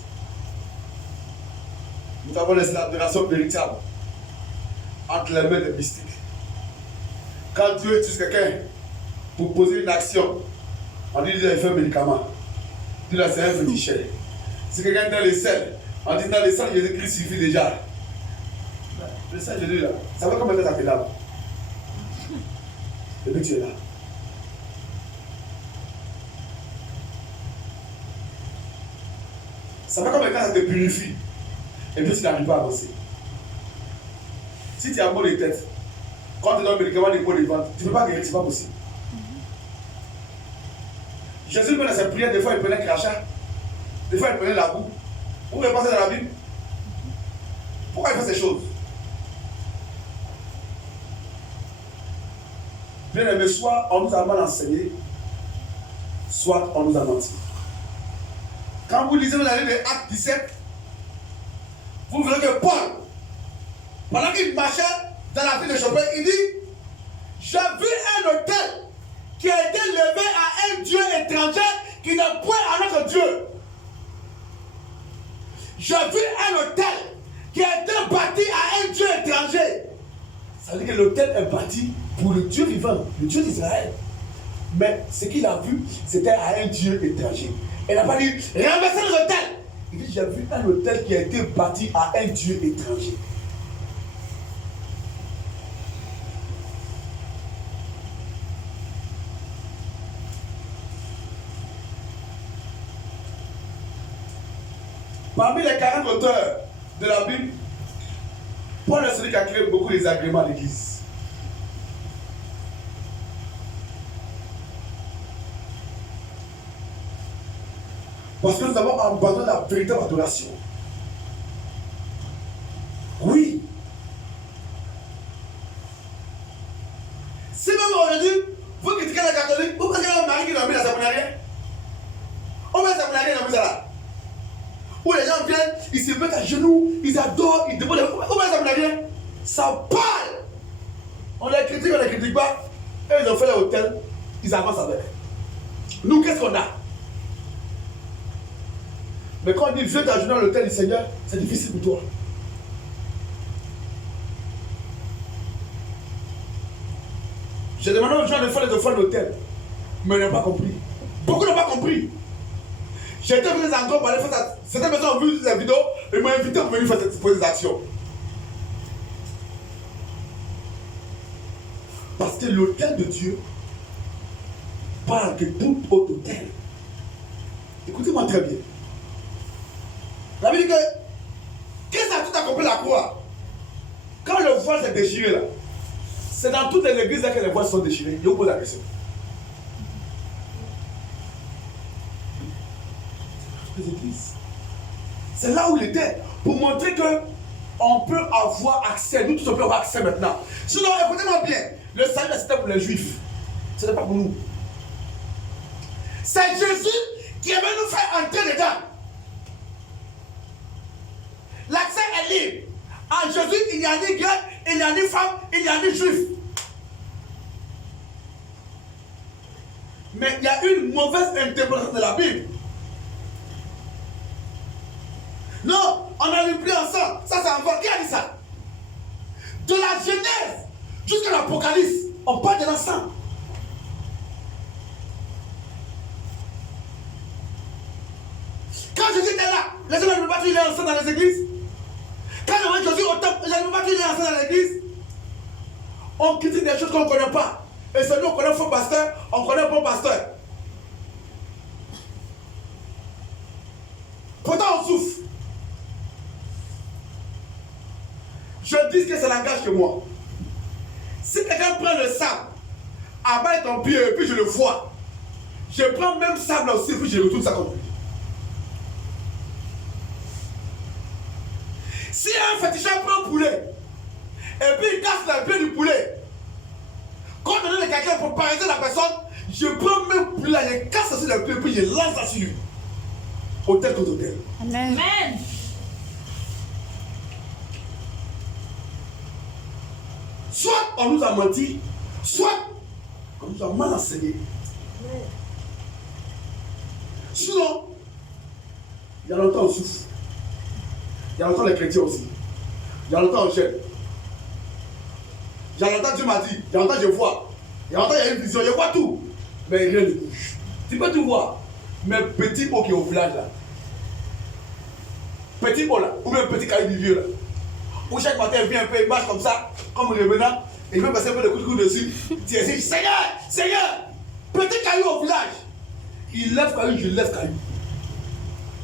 Nous avons l'adoration véritable entre les mains des mystiques. Quand Dieu utilise quelqu'un pour poser une action, on dit qu'il a fait un médicament. Dieu là, c'est un féticheur. Si quelqu'un dans les selles, on dit dans les selles, Jésus-Christ suffit déjà. Le Saint Jésus là, ça va combien de temps ça fait là? Et puis tu es là. Ça fait comme quand ça te purifie. Et puis tu n'arrives pas à avancer. Si tu as mal de tête, quand tu donnes un médicament de maux de ventre, tu ne peux pas guérir, ce n'est pas possible. Jésus, dans ses prières, des fois il prenait crachat, des fois il prenait la boue. Vous pouvez passer dans la Bible. Pourquoi il fait ces choses? Bien aimé, soit on nous a mal enseigné, soit on nous a menti. Quand vous lisez dans la livre de Actes 17, vous verrez que Paul, pendant qu'il marchait dans la ville de Chopin, il dit: j'ai vu un autel qui a été levé à un Dieu étranger qui n'est point à notre Dieu. J'ai vu un autel qui a été bâti à un Dieu étranger. Ça veut dire que l'autel est bâti pour le Dieu vivant, le Dieu d'Israël. Mais ce qu'il a vu, c'était à un Dieu étranger. Il n'a pas dit renverser l'autel. Il dit: j'ai vu un autel qui a été bâti à un Dieu étranger. Parmi les 40 auteurs de la Bible, Paul est celui qui a créé beaucoup des agréments à l'église. Parce que nous avons abandonné la véritable adoration. Oui. Si même aujourd'hui, vous critiquez les catholiques, vous critiquez le mari qui l'a mis dans sa séminaire, on met sa séminaire dans ça là. Où les gens viennent, ils se mettent à genoux, ils adorent, ils demandent. Où est-ce que ça vient? Ça parle. On les critique, on les critique pas. Et ils ont fait l'hôtel, ils avancent avec. Nous, qu'est-ce qu'on a? Mais quand on dit viens t'agenouiller dans l'hôtel du Seigneur, c'est difficile pour toi. J'ai demandé aux gens de faire l'hôtel, mais ils n'ont pas compris. Beaucoup n'ont pas compris. J'ai été venu en pour aller faire ça. Certaines personnes ont vu la vidéo et m'ont invité pour venir faire ces actions. Parce que l'autel de Dieu parle de tout autre autel. Écoutez-moi très bien. La Bible dit que qu'est-ce que tout a compris la croix? Quand le voile s'est déchiré là, c'est dans toutes les églises là que les voiles sont déchirées. Je vous pose la question. Les églises. C'est là où il était, pour montrer que on peut avoir accès, nous tous on peut avoir accès maintenant. Sinon, écoutez-moi bien, le salut c'était pour les juifs, ce n'est pas pour nous. C'est Jésus qui est venu nous faire entrer dedans. L'accès est libre. En Jésus, il n'y a ni grec, il n'y a ni femme, il n'y a ni juif. Mais il y a une mauvaise interprétation de la Bible. Non, on a lu plus ensemble. Ça, c'est encore. Qui a dit ça? De la Genèse jusqu'à l'Apocalypse, on parle de l'ensemble. Quand Jésus était là, les gens ne peuvent pas tuer l'ensemble dans les églises. Quand on voit Jésus au temple, les gens ne peuvent pas tuer l'ensemble dans l'église. On critique des choses qu'on ne connaît pas. Et c'est nous, on connaît un faux pasteur, on connaît un bon pasteur. Pourtant, on souffre. Je dis que ça l'engage que moi. Si quelqu'un prend le sable, abat ton pied et puis je le vois, je prends même sable aussi et puis je retourne ça comme lui. Si un féticheur prend un poulet et puis il casse la pied du poulet, quand on donne quelqu'un pour paralyser la personne, je prends même poulet, je casse aussi le pied et puis je lance ça sur lui. Hôtel contre hôtel. Amen. Amen. Soit on nous a menti, soit on nous a mal enseigné. Sinon, il y a longtemps on souffre. Il y a longtemps les chrétiens aussi. Il y a longtemps on gêne. Il y a longtemps Dieu m'a dit. Il y a longtemps je vois. Il y a longtemps il y a une vision. Je vois tout. Mais rien ne bouge. Tu peux tout voir. Mais petit pot qui est au village là. Petit pot là. Ou même petit caillou du vieux là. Où chaque matin il vient un peu, il marche comme ça, comme revenant, et il veut passer un peu de coups dessus. Il dit Seigneur, Seigneur, petit caillou au village. Il lève caillou, je lève caillou.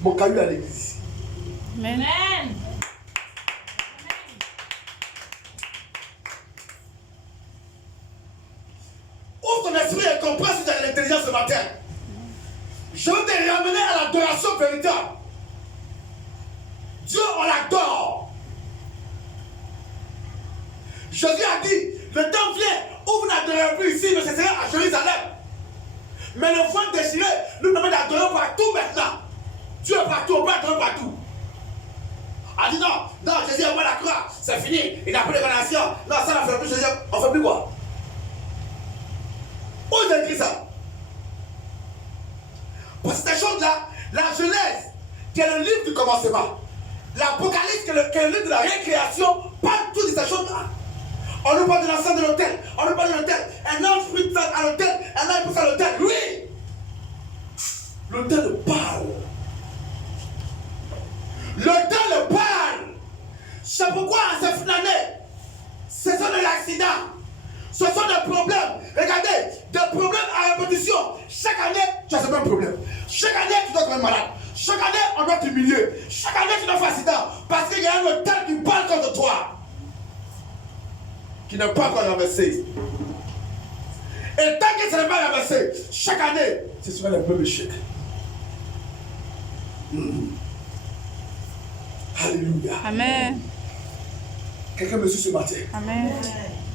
Mon caillou à l'église. Amen. Ouvre ton esprit et comprends si tu as l'intelligence ce matin. Je veux te ramener à l'adoration véritable. Dieu, on l'adore. Jésus a dit, le temps vient où vous n'adorerez plus ici, mais ce sera à Jérusalem. Mais le vent déchiré nous permet d'adorer partout maintenant. Dieu est partout, on peut adorer partout. On dit non, Jésus est mort à la croix, c'est fini, il n'a plus de condamnation. Non, ça n'a fait plus, Jésus, on ne fait plus quoi? Où est écrit ça? Parce que ces choses-là, la Genèse, qui est le livre du commencement, l'Apocalypse, qui est le livre de la récréation, parle toutes de ces choses-là. On nous parle de l'enceinte de l'autel, on nous parle de l'autel. Un ange prit ça à l'autel, un ange prit ça à l'autel. Oui! L'autel parle. L'autel parle. C'est pourquoi en cette année, ce sont des accidents, ce sont des problèmes. Regardez, des problèmes à répétition. Chaque année, tu as ce même problème. Chaque année, tu dois être malade. Chaque année, on doit t'humilier. Chaque année, tu dois faire accident. Parce qu'il y a un autel qui parle contre toi, qui n'est pas encore renversé. Et tant que ce n'est pas renversé, chaque année, ce sera le même échec. Alléluia. Amen. Quelqu'un me suit ce matin. Amen.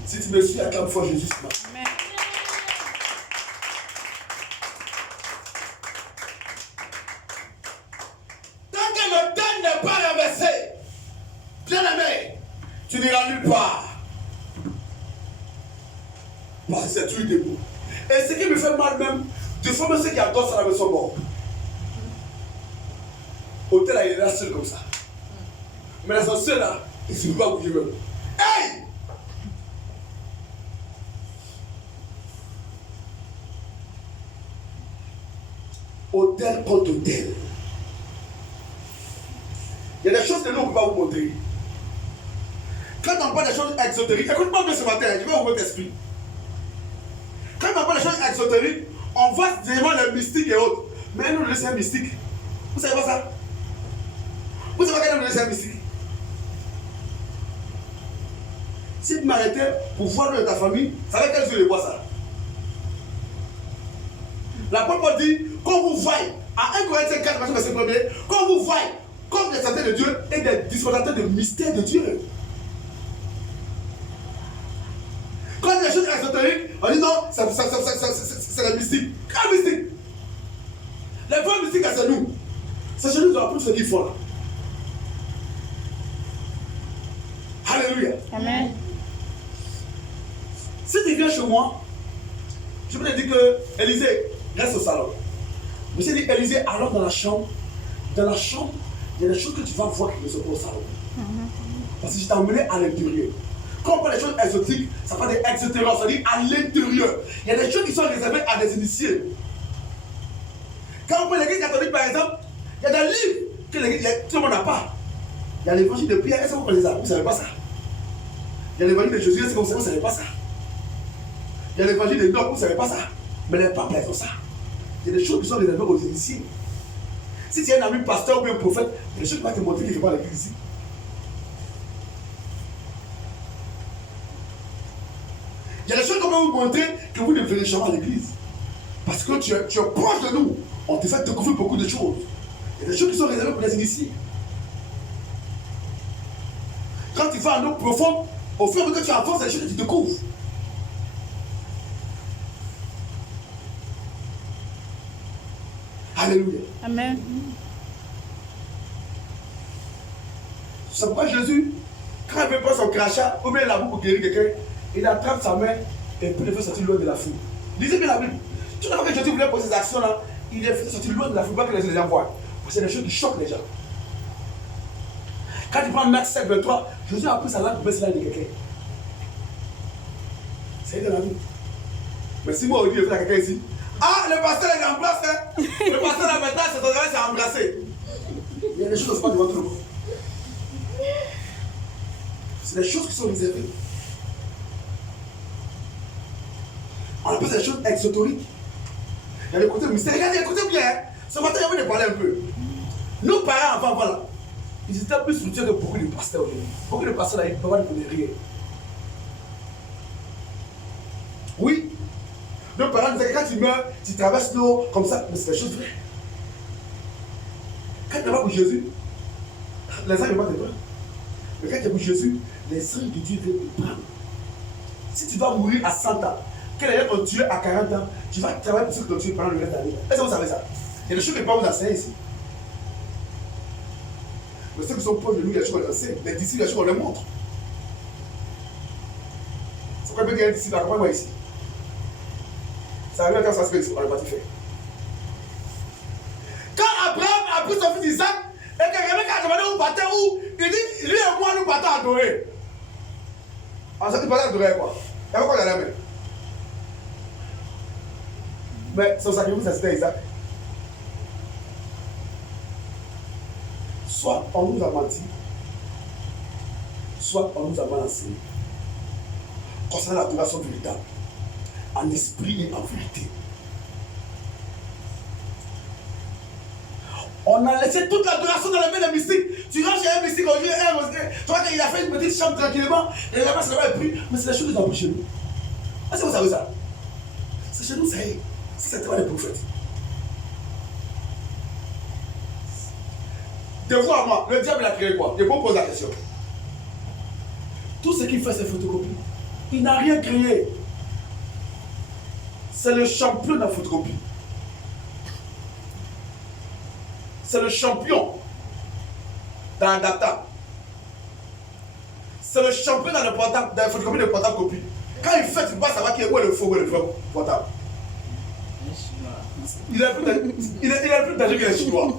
Si tu me suis, acclame fort Jésus ce matin. Amen. Tant que le temps n'est pas renversé, bien aimé, tu n'iras nulle part. Parce que c'est toujours debout. Et ce qui me fait mal même, de former ceux qui adorent ça la maison mort. Hôtel là, il est là seul comme ça. Mais la sorcière là, il ne peut pas bouger même. Hey! Hôtel contre hôtel. Il y a des choses que nous on ne peut pas vous montrer. Quand on parle des choses exotériques, écoute-moi bien ce matin, je vais ouvrir votre esprit. Quand on parle des choses exotériques, on voit vraiment les mystiques et autres. Mais nous, le laissons mystique. Vous savez pas ça? Vous savez pas qu'elle nous laisse mystique? Si tu m'arrêtais pour voir de ta famille, ça va quels yeux les voient ça? La parole dit, quand vous voyez, à 1 Corinthiens 4, verset 1er, quand vous voyez comme des saints de Dieu et des dispensations de mystères de Dieu. Quand il y a des choses exotériques, on dit non, c'est la mystique. Quelle mystique? Les vrais mystiques, c'est nous. C'est chez nous, nous avons plus ce qu'ils font là. Alléluia. Amen. Si tu viens chez moi, je peux te dire que Élisée reste au salon. Mais si tu dis Élisée, alors dans la chambre, il y a des choses que tu vas voir qui ne sont pas au salon. Parce que je t'ai emmené à l'intérieur. Quand on parle des choses exotiques, ça parle d'exotérieur, ça dit à l'intérieur. Il y a des choses qui sont réservées à des initiés. Quand on parle de l'église catholique par exemple, il y a des livres que tout le monde n'a pas. Il y a l'évangile de Pierre, est-ce que vous connaissez ça? Vous ne savez pas ça. Il y a l'évangile de Jésus, est-ce que vous ne savez pas ça? Il y a l'évangile de Noé, vous ne savez pas ça. Mais les papes ont ça. Il y a des choses qui sont réservées aux initiés. Si tu es un ami pasteur ou bien prophète, il y a des choses qui vont te montrer qu'il ne fait pas l'église ici. Il y a des choses qu'on va vous montrer que vous ne verrez jamais à l'église. Parce que tu es proche de nous. On te fait découvrir beaucoup de choses. Il y a des choses qui sont réservées pour les initiés. Quand tu vas en eau profonde, au fur et à mesure que tu avances, il y a des choses que tu découvres. Alléluia. Amen. C'est pourquoi Jésus, quand il veut prendre son crachat ou bien la boue pour guérir quelqu'un, il attrape sa main et peut le faire sortir loin de la foule. Lisez bien la Bible. Tout à l'heure que Jésus voulait poser ces actions-là, il les fait sortir loin de la foule, pas que les gens voient. Parce que c'est des choses qui choquent les gens. Quand tu prends Matthieu 7, 23, Jésus a pris sa langue pour baisser la langue de quelqu'un. C'est de la Bible. Mais si moi, on dit, je fais à quelqu'un ici, ah, le pasteur il est en place, hein? Le pasteur là maintenant, c'est ton travail, c'est embrassé. Il y a des choses qui ne sont pas devant tout le monde. C'est des choses qui sont réservées. On appelle ces choses exotériques. Il y a le côté mystère. Regardez, écoutez bien. Ce matin, j'ai envie de parler un peu. Nos parents avant, voilà. Ils étaient plus structurés que beaucoup de pasteurs aujourd'hui. Beaucoup de pasteurs là, ils ne peuvent pas donner rien. Oui. Donc, par exemple, quand tu meurs, tu traverses l'eau comme ça, mais c'est des choses vraies. Quand tu vas pour Jésus, les anges ne vont pas te prendre. Mais quand tu es pour Jésus, les anges de Dieu viennent te prendre. Si tu vas mourir à 100 ans, que les gens t'ont tué à 40 ans, tu vas travailler pour ceux qui t'ont tué pendant le reste de ta vie. Est-ce que vous savez ça? Il y a des choses que je ne peux pas vous enseigner ici. Mais ceux qui sont proches de nous, il y a des choses qu'on enseigne. Les disciples, il y a des choses qu'on leur montre. C'est pourquoi il y a un disciple, accompagne-moi ici. Ça arrive quand ça se fait ici, on l'a pas fait. Quand Abraham a pris son fils Isaac, et que Rebecca a demandé où partait où, il dit, lui et moi, nous partons adorer. Ensuite, il partait adorer quoi? Il y avait quoi dans la main? Mais son sacrifice, c'était Isaac. Soit on nous a menti, soit on nous a mal enseigné. Concernant l'adoration véritable, en esprit et en vérité. On a laissé toute l'adoration dans les mains des mystiques. Tu rentres chez un mystique aujourd'hui, tu vois qu'il a fait une petite chambre tranquillement, et là-bas, c'est là-bas, et puis, mais c'est les choses qui ont pris chez nous. Est-ce que vous savez ça? C'est chez nous, ça y est. Si c'était pas des prophètes. De vous à moi, le diable a créé quoi? Je vous pose la question. Tout ce qu'il fait, c'est photocopie. Il n'a rien créé. C'est le champion de la photocopie. C'est le champion dans la data. C'est le champion dans le portable, dans la photocopie de portable copie. Quand il fait, tu ne peux pas savoir qui est où est le faux, où est le vrai portable. Il est plus dangereux que les Chinois.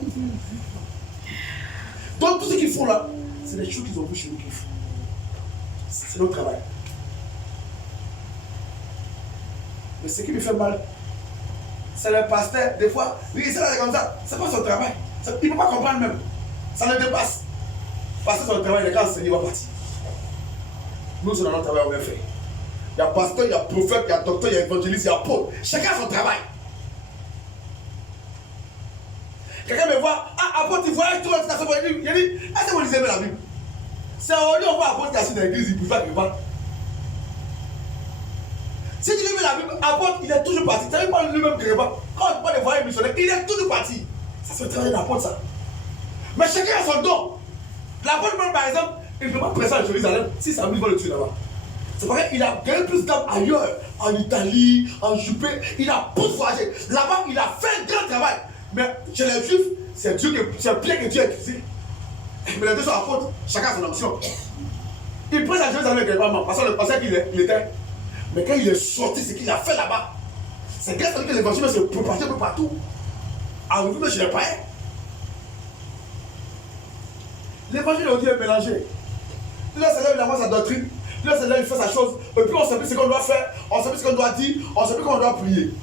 Donc tout ce qu'ils font là, c'est les choses qu'ils ont vues chez nous qu'ils font. C'est notre travail. Mais ce qui lui fait mal, c'est le pasteur. Des fois, lui il est comme ça, c'est pas son travail. Il ne peut pas comprendre même. Ça le dépasse. Parce que son travail, il est quand enseigné, il va partir. Nous, c'est dans notre travail, on va faire. Il y a pasteur, il y a prophète, il y a docteur, il y a évangéliste, il y a apôtre. Chacun a son travail. Quelqu'un me voit, ah, apôtre, il voyage tout le temps. Il dit, est-ce que vous lisez la Bible? C'est aujourd'hui, on voit apôtre qui est assis dans l'église, il ne peut pas qu'il parle. Si tu lis la Bible, apôtre, il est toujours parti. Tu n'as pas lui-même quelque part. Quand on parle de voyage missionnaire, il est toujours parti. Ça se fait travailler d'apôtre, ça. Mais chacun a son don. L'apôtre, même par exemple, il ne peut pas presser à Jérusalem si sa vie va le tuer là-bas. C'est vrai, il a gagné plus d'âmes ailleurs, en Italie, en Jupé. Il a plus voyagé. Là-bas, il a fait un grand travail. Mais chez les Juifs, c'est bien que Dieu a utilisé. Mais les deux sont apôtres, chacun a son option. Il presse à Jérusalem avec les mamans, parce qu'on pensait qu'il était. Mais quand il est sorti, c'est qu'il a fait là-bas. C'est grâce à lui que l'évangile se propage un peu partout. En retour chez les païens. L'évangile aujourd'hui est mélangé. Là, c'est là où il avance sa doctrine. Là, c'est là où il fait sa chose. Et puis, on ne sait plus ce qu'on doit faire. On ne sait plus ce qu'on doit dire. On ne sait plus comment on doit prier.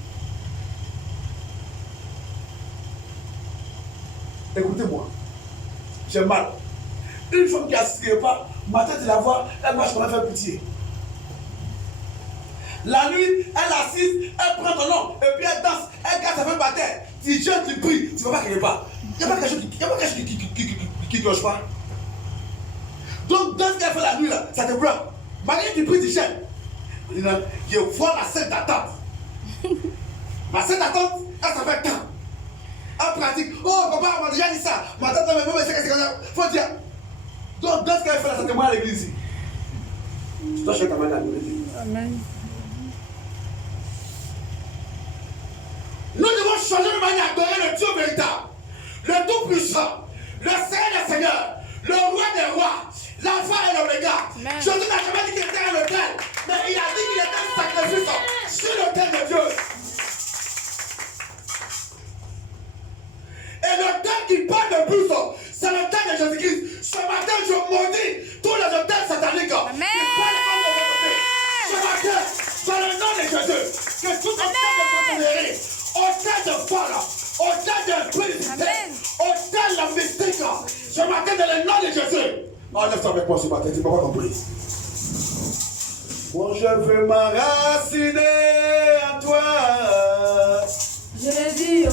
Écoutez-moi. J'ai mal. Une femme qui assiste quelque part, ma tête, la voix, elle marche pour faire pitié. La nuit, elle assise, elle prend ton nom, et puis elle danse, elle garde sa femme par terre. Tu jeûnes, tu pries, tu ne vas pas quelque part. Il n'y a pas quelque chose qui cloche pas. Donc, dans ce qu'elle fait la nuit, là, ça te bloque. Malgré que tu pries, tu jeûnes. Je vois la scène d'attente. La scène d'attente, elle s'appelle temps. Elle pratique. Oh, papa, on m'a déjà dit ça. Ma tante m'a dit c'est comme ça. Faut dire. Donc, dans ce qu'elle fait là, ça te met à l'église. Tu dois chercher ta main à l'église. Amen. Nous devons changer de manière d'adorer le Dieu véritable, le Tout-Puissant, le Seigneur des Seigneurs, le Roi des Rois, l'Alpha et l'Oméga. Jésus n'a jamais dit qu'il était un autel, mais il a dit qu'il était un sacrifice sur l'autel de Dieu. Et l'autel qui parle de plus, c'est l'autel de Jésus-Christ. Ce matin, je maudis tous les autels sataniques qui parlent comme des autorités. Ce matin, dans le nom de Jésus, que tout autel de sorcellerie, autel de folle, autel de publicité, autel de mystique, ce matin, dans le nom de Jésus. Enlève-toi avec moi ce matin, tu ne m'as pas compris. Moi, je veux m'enraciner en toi. Je dis oh,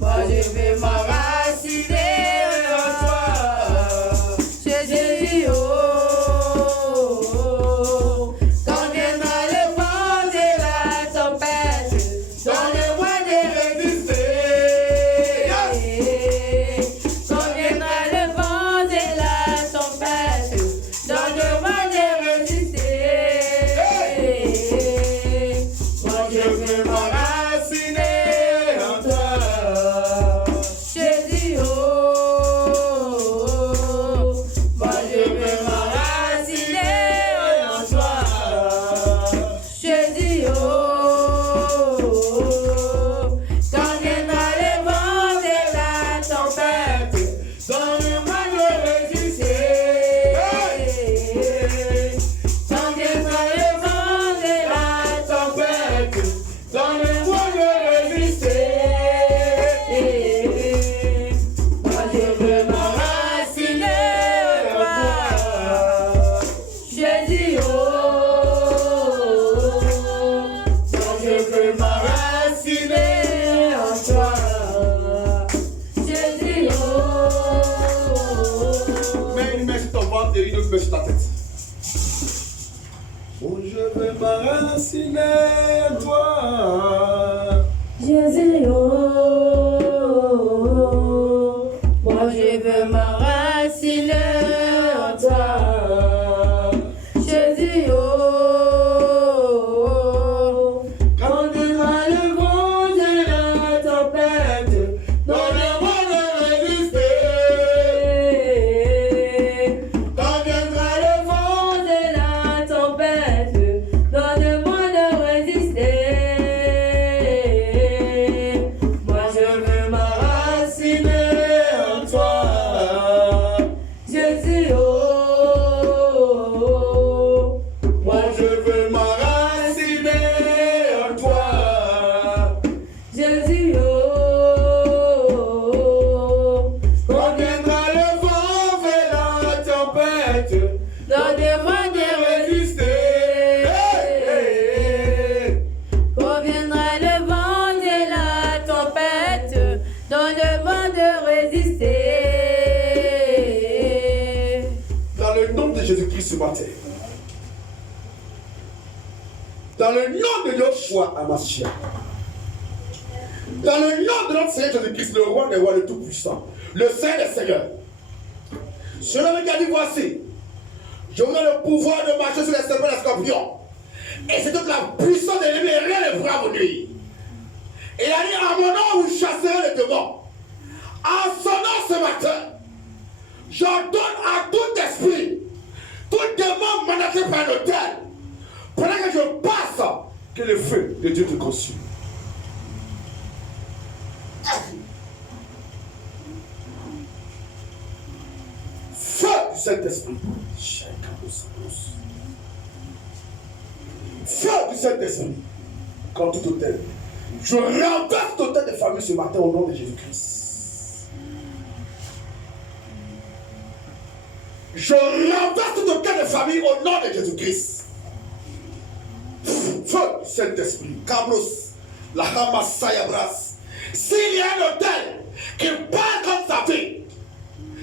moi je vais m'enraciner mets sur ta tête. Oh, je veux m'enraciner en toi. Jésus, moi je veux m'enraciner en toi. Jésus, quand viendra le vent de la tempête, donne-moi de résister. Quand viendra le vent de la tempête, donne-moi de résister. Moi je veux m'enraciner en toi. Jésus, moi je veux m'enraciner en toi. Jésus, quand viendra le vent et la tempête, donne-moi de résister. Quand viendra le vent et la tempête, donne-moi de résister. Dans le nom de Jésus-Christ ce matin, dans le nom de Yoshua Amashia, dans le nom de notre Seigneur Jésus-Christ, le roi des rois, le Tout-Puissant, le Seigneur des Seigneurs, celui qui a dit voici, je vous donne le pouvoir de marcher sur les serpents et les scorpions, et c'est toute la puissance de l'ennemi et rien ne pourra vous nuire. Et il a dit, en mon nom, vous chasserez les démons. En son nom ce matin, j'ordonne à tout esprit, tout démon mandaté par l'autel, pendant que je passe, que le feu de Dieu te consume. Feu du Saint-Esprit. Feu du Saint-Esprit. Comme tout autel. Je renverse tout autel de famille ce matin au nom de Jésus-Christ. Je renverse tout autel de famille au nom de Jésus-Christ. Feu du Saint-Esprit. Cabros. La Hamasaya Bras. S'il y a un autel qui parle comme sa vie,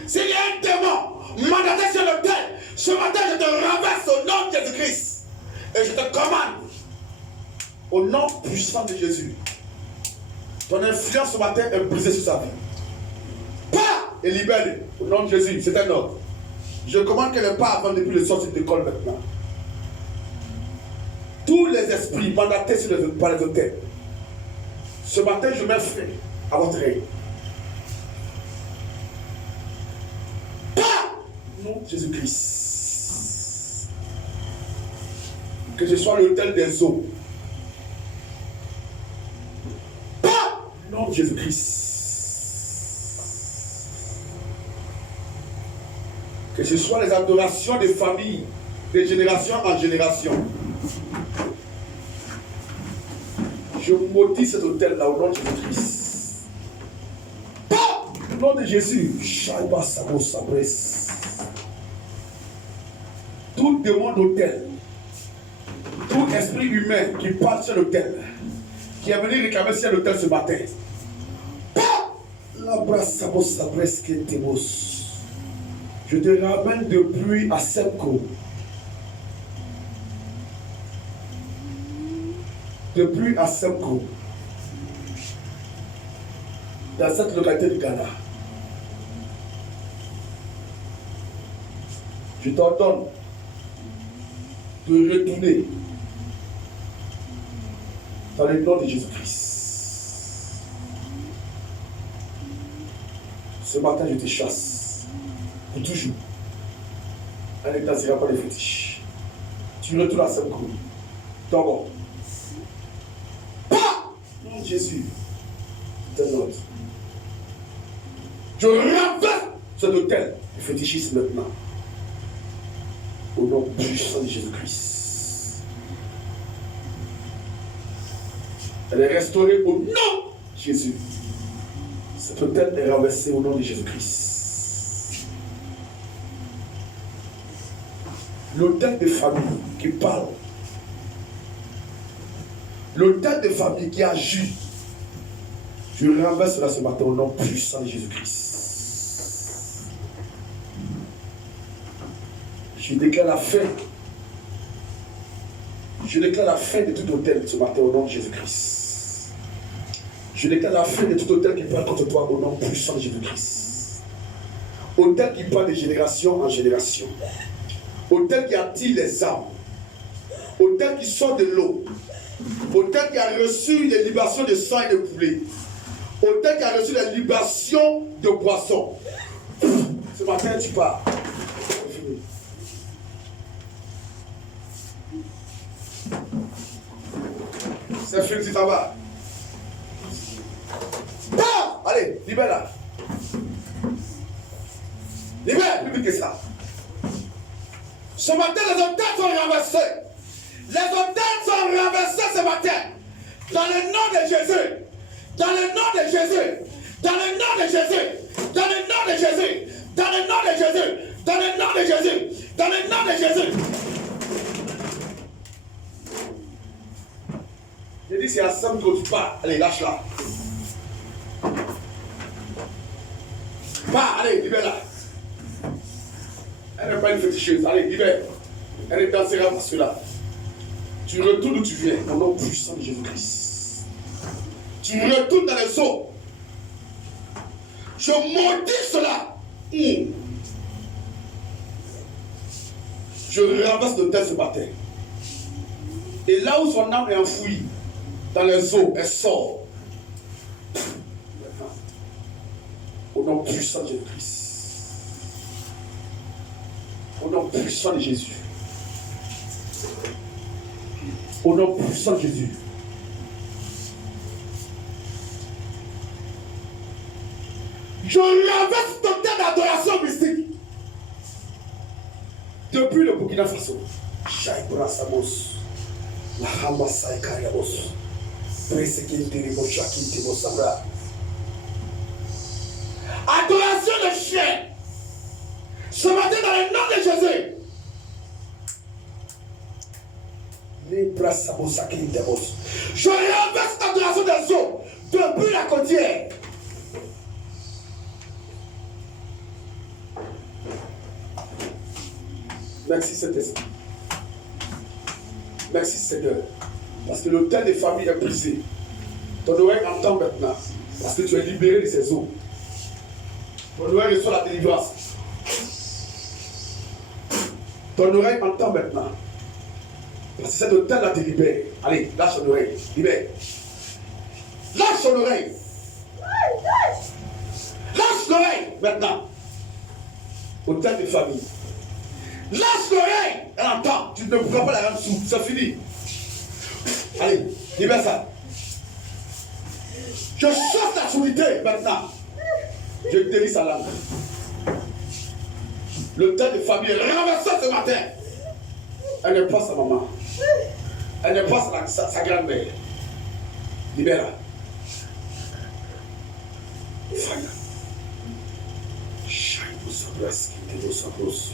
s'il y a un démon mandaté sur l'autel, ce matin je te renverse au nom de Jésus-Christ. Et je te commande, au nom puissant de Jésus, ton influence ce matin est brisée sur sa vie. Pas et libère-le au nom de Jésus. C'est un ordre. Je commande que les pas avant depuis le sortir de l'école maintenant. Tous les esprits mandatés par les autels, ce matin je mets fin à votre règne. Pas au nom de Jésus-Christ. Que ce soit l'autel des eaux. Pas au nom de Jésus-Christ. Que ce soit les adorations des familles, de génération en génération. Je maudis cet hôtel-là au nom de Jésus-Christ. Pas au nom de Jésus. Shaïba Sabo Sabres. Tout démon d'hôtel, tout esprit humain qui passe sur l'hôtel, qui est venu réclamer sur l'hôtel ce matin. Pas la brasse Sabo Sabres qui est témos. Je te ramène depuis à Semco. Depuis à Semco, dans cette localité du Ghana, je t'ordonne de retourner dans le nom de Jésus-Christ. Ce matin, je te chasse pour toujours. Un état ne sera pas de fétiche. Tu retournes à Semco. D'abord. Jésus, c'est un autre. Je renverse cet hôtel du fétichisme maintenant. Au nom puissant de Jésus-Christ. Elle est restaurée au nom de Jésus. Cet hôtel est renversé au nom de Jésus-Christ. L'hôtel de famille qui parle. L'autel de famille qui agit, je renverse cela ce matin au nom puissant de Jésus-Christ. Je déclare la fin. Je déclare la fin de tout hôtel ce matin au nom de Jésus-Christ. Je déclare la fin de tout hôtel qui parle contre toi au nom puissant de Jésus-Christ. Hôtel qui parle de génération en génération. Hôtel qui attire les âmes. Hôtel qui sort de l'eau. Hôtel qui a reçu les libations de sang et de poulet. Hôtel qui a reçu les libations de poisson. Ce matin, tu pars. C'est fini, tu t'en vas. Ah! Allez, libère là. Libère, plus vite que ça. Ce matin, les hôtels sont renversés. Les hôtels sont renversés ce matin. Dans le nom de Jésus. Dans le nom de Jésus. Dans le nom de Jésus. Dans le nom de Jésus. Dans le nom de Jésus. Dans le nom de Jésus. Dans le nom de Jésus. Je dis c'est à Sam que tu pars. Allez, lâche-la. Pars, allez, libère-la. Elle n'est pas une féticheuse. Allez, libère. Elle est dansera parce que là. Tu retournes d'où tu viens, au nom puissant de Jésus-Christ. Tu retournes dans les eaux. Je maudis cela. Je renverse le terre ce matin. Et là où son âme est enfouie, dans les eaux, elle sort. Au nom puissant de Jésus-Christ. Au nom puissant de Jésus. Au nom puissant de Jésus. Je renverse ton terre d'adoration mystique. Depuis le Burkina Faso. Shaibra Samos. La Hamasai Kariabos. Adoration de chien. Ce matin dans le nom de Jésus. Je renverse l'adoration des eaux depuis la côtière. Merci Saint-Esprit. Merci Seigneur. Parce que le temps des familles est brisé. Ton oreille entend maintenant. Parce que tu es libéré de ces eaux. Ton oreille reçoit la délivrance. Ton oreille entend maintenant. Parce que cet hôtel-là te libère. Allez, lâche ton oreille. Libère. Lâche ton oreille. Lâche l'oreille maintenant. Hôtel de famille. Lâche l'oreille. Elle entend. Tu ne pourras pas la rendre sous. C'est fini. Allez, libère ça. Je chasse la sourdité maintenant. Je délie sa langue. Le temps de famille est renversé ce matin. Elle n'est pas sa maman. Elle n'est pas sa grand-mère. Libère-la. Fire. Shine pour sa place, qui te sa place.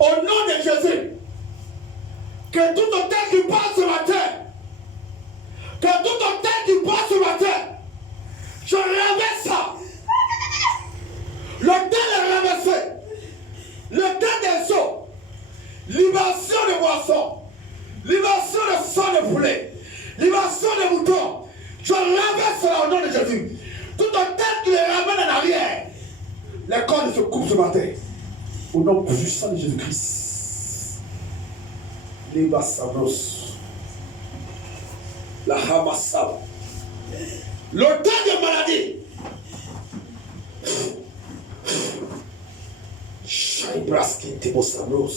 Au nom de Jésus, que tout hôtel qui passe ce matin, que tout hôtel qui passe ce matin, je renverse ça. L'hôtel est renversé. Le temps des eaux, libération de boissons, libération de sang de poulet, libération de moutons. Je renverse cela au nom de Jésus. Tout hôtel qui les ramène en arrière, les cordes se coupent ce matin. Au nom puissant de Jésus-Christ. Les Bassabros. La Hamassab. L'auteur de maladie. Chaibraski Tebosabros.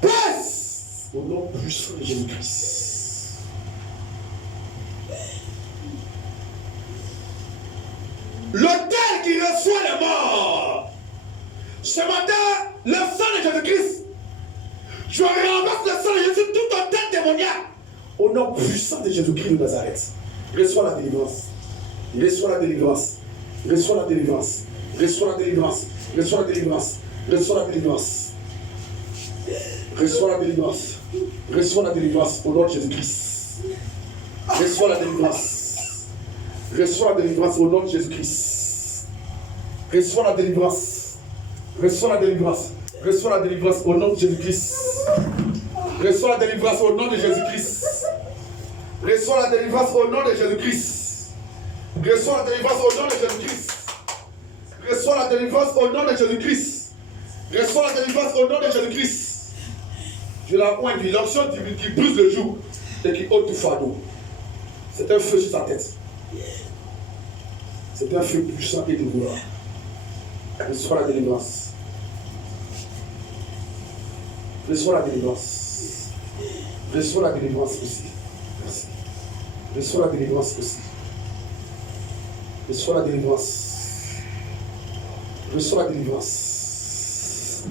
Passe. Au nom puissant de Jésus-Christ. L'autel qui reçoit les morts. Ce matin, le sang de Jésus-Christ, je renverse le sang de Jésus, tout autel démoniaque. Au nom puissant de Jésus-Christ de Nazareth, reçois la délivrance. Reçois la délivrance. Reçois la délivrance. Reçois la délivrance. Reçois la délivrance. Reçois la délivrance. Reçois la délivrance. Reçois la délivrance au nom de Jésus-Christ. Reçois la délivrance. Reçois la délivrance au nom de Jésus-Christ. Reçois la délivrance. Reçois la délivrance. Reçois la délivrance au nom de Jésus-Christ. Reçois la délivrance au nom de Jésus-Christ. Reçois la délivrance au nom de Jésus-Christ. Reçois la délivrance au nom de Jésus-Christ. Reçois la délivrance au nom de Jésus-Christ. Reçois la délivrance au nom de Jésus-Christ. Je la pointe, l'onction qui brise le joug et qui ôte tout fardeau. C'est un feu sur sa tête. C'est un feu puissant et de gloire. Reçois la délivrance. Reçois la délivrance. Reçois la délivrance aussi. Merci. Reçois la délivrance aussi. Reçois la délivrance. Reçois la délivrance.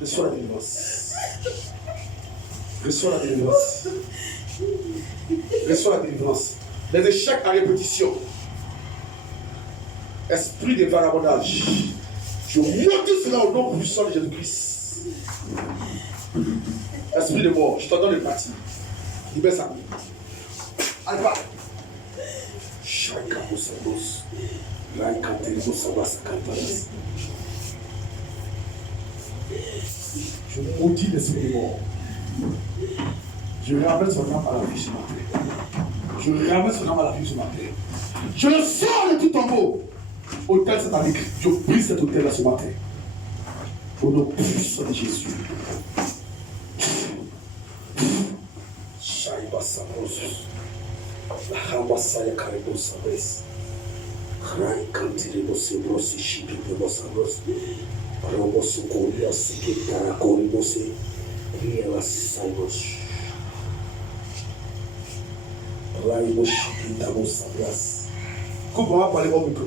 Reçois la délivrance. Reçois la délivrance. Reçois la délivrance. Les échecs à répétition. Esprit de vagabondage. Je maudis cela au nom puissant de Jésus-Christ. Esprit de mort, je t'en donne le parti. Libère ça. Allez, pas. Chaka Bosabos. Je maudis l'esprit de mort. Je ramène son âme à la vie ce matin. Je ramène son âme à la vie ce matin. Je le sors de tout tombeau. Hôtel satanique. Je brise cet hôtel là ce matin. Au nom puissant de Jésus. Shaiba Sabros. La Hambasaya Karebo Sabres. Rai Kantirebo Sebros. Shipimo Sabros. Robosu Koria Sikitara Koribose. Riela Saibos. Raibo Shipitamo Sabras. Comment on va parler au micro?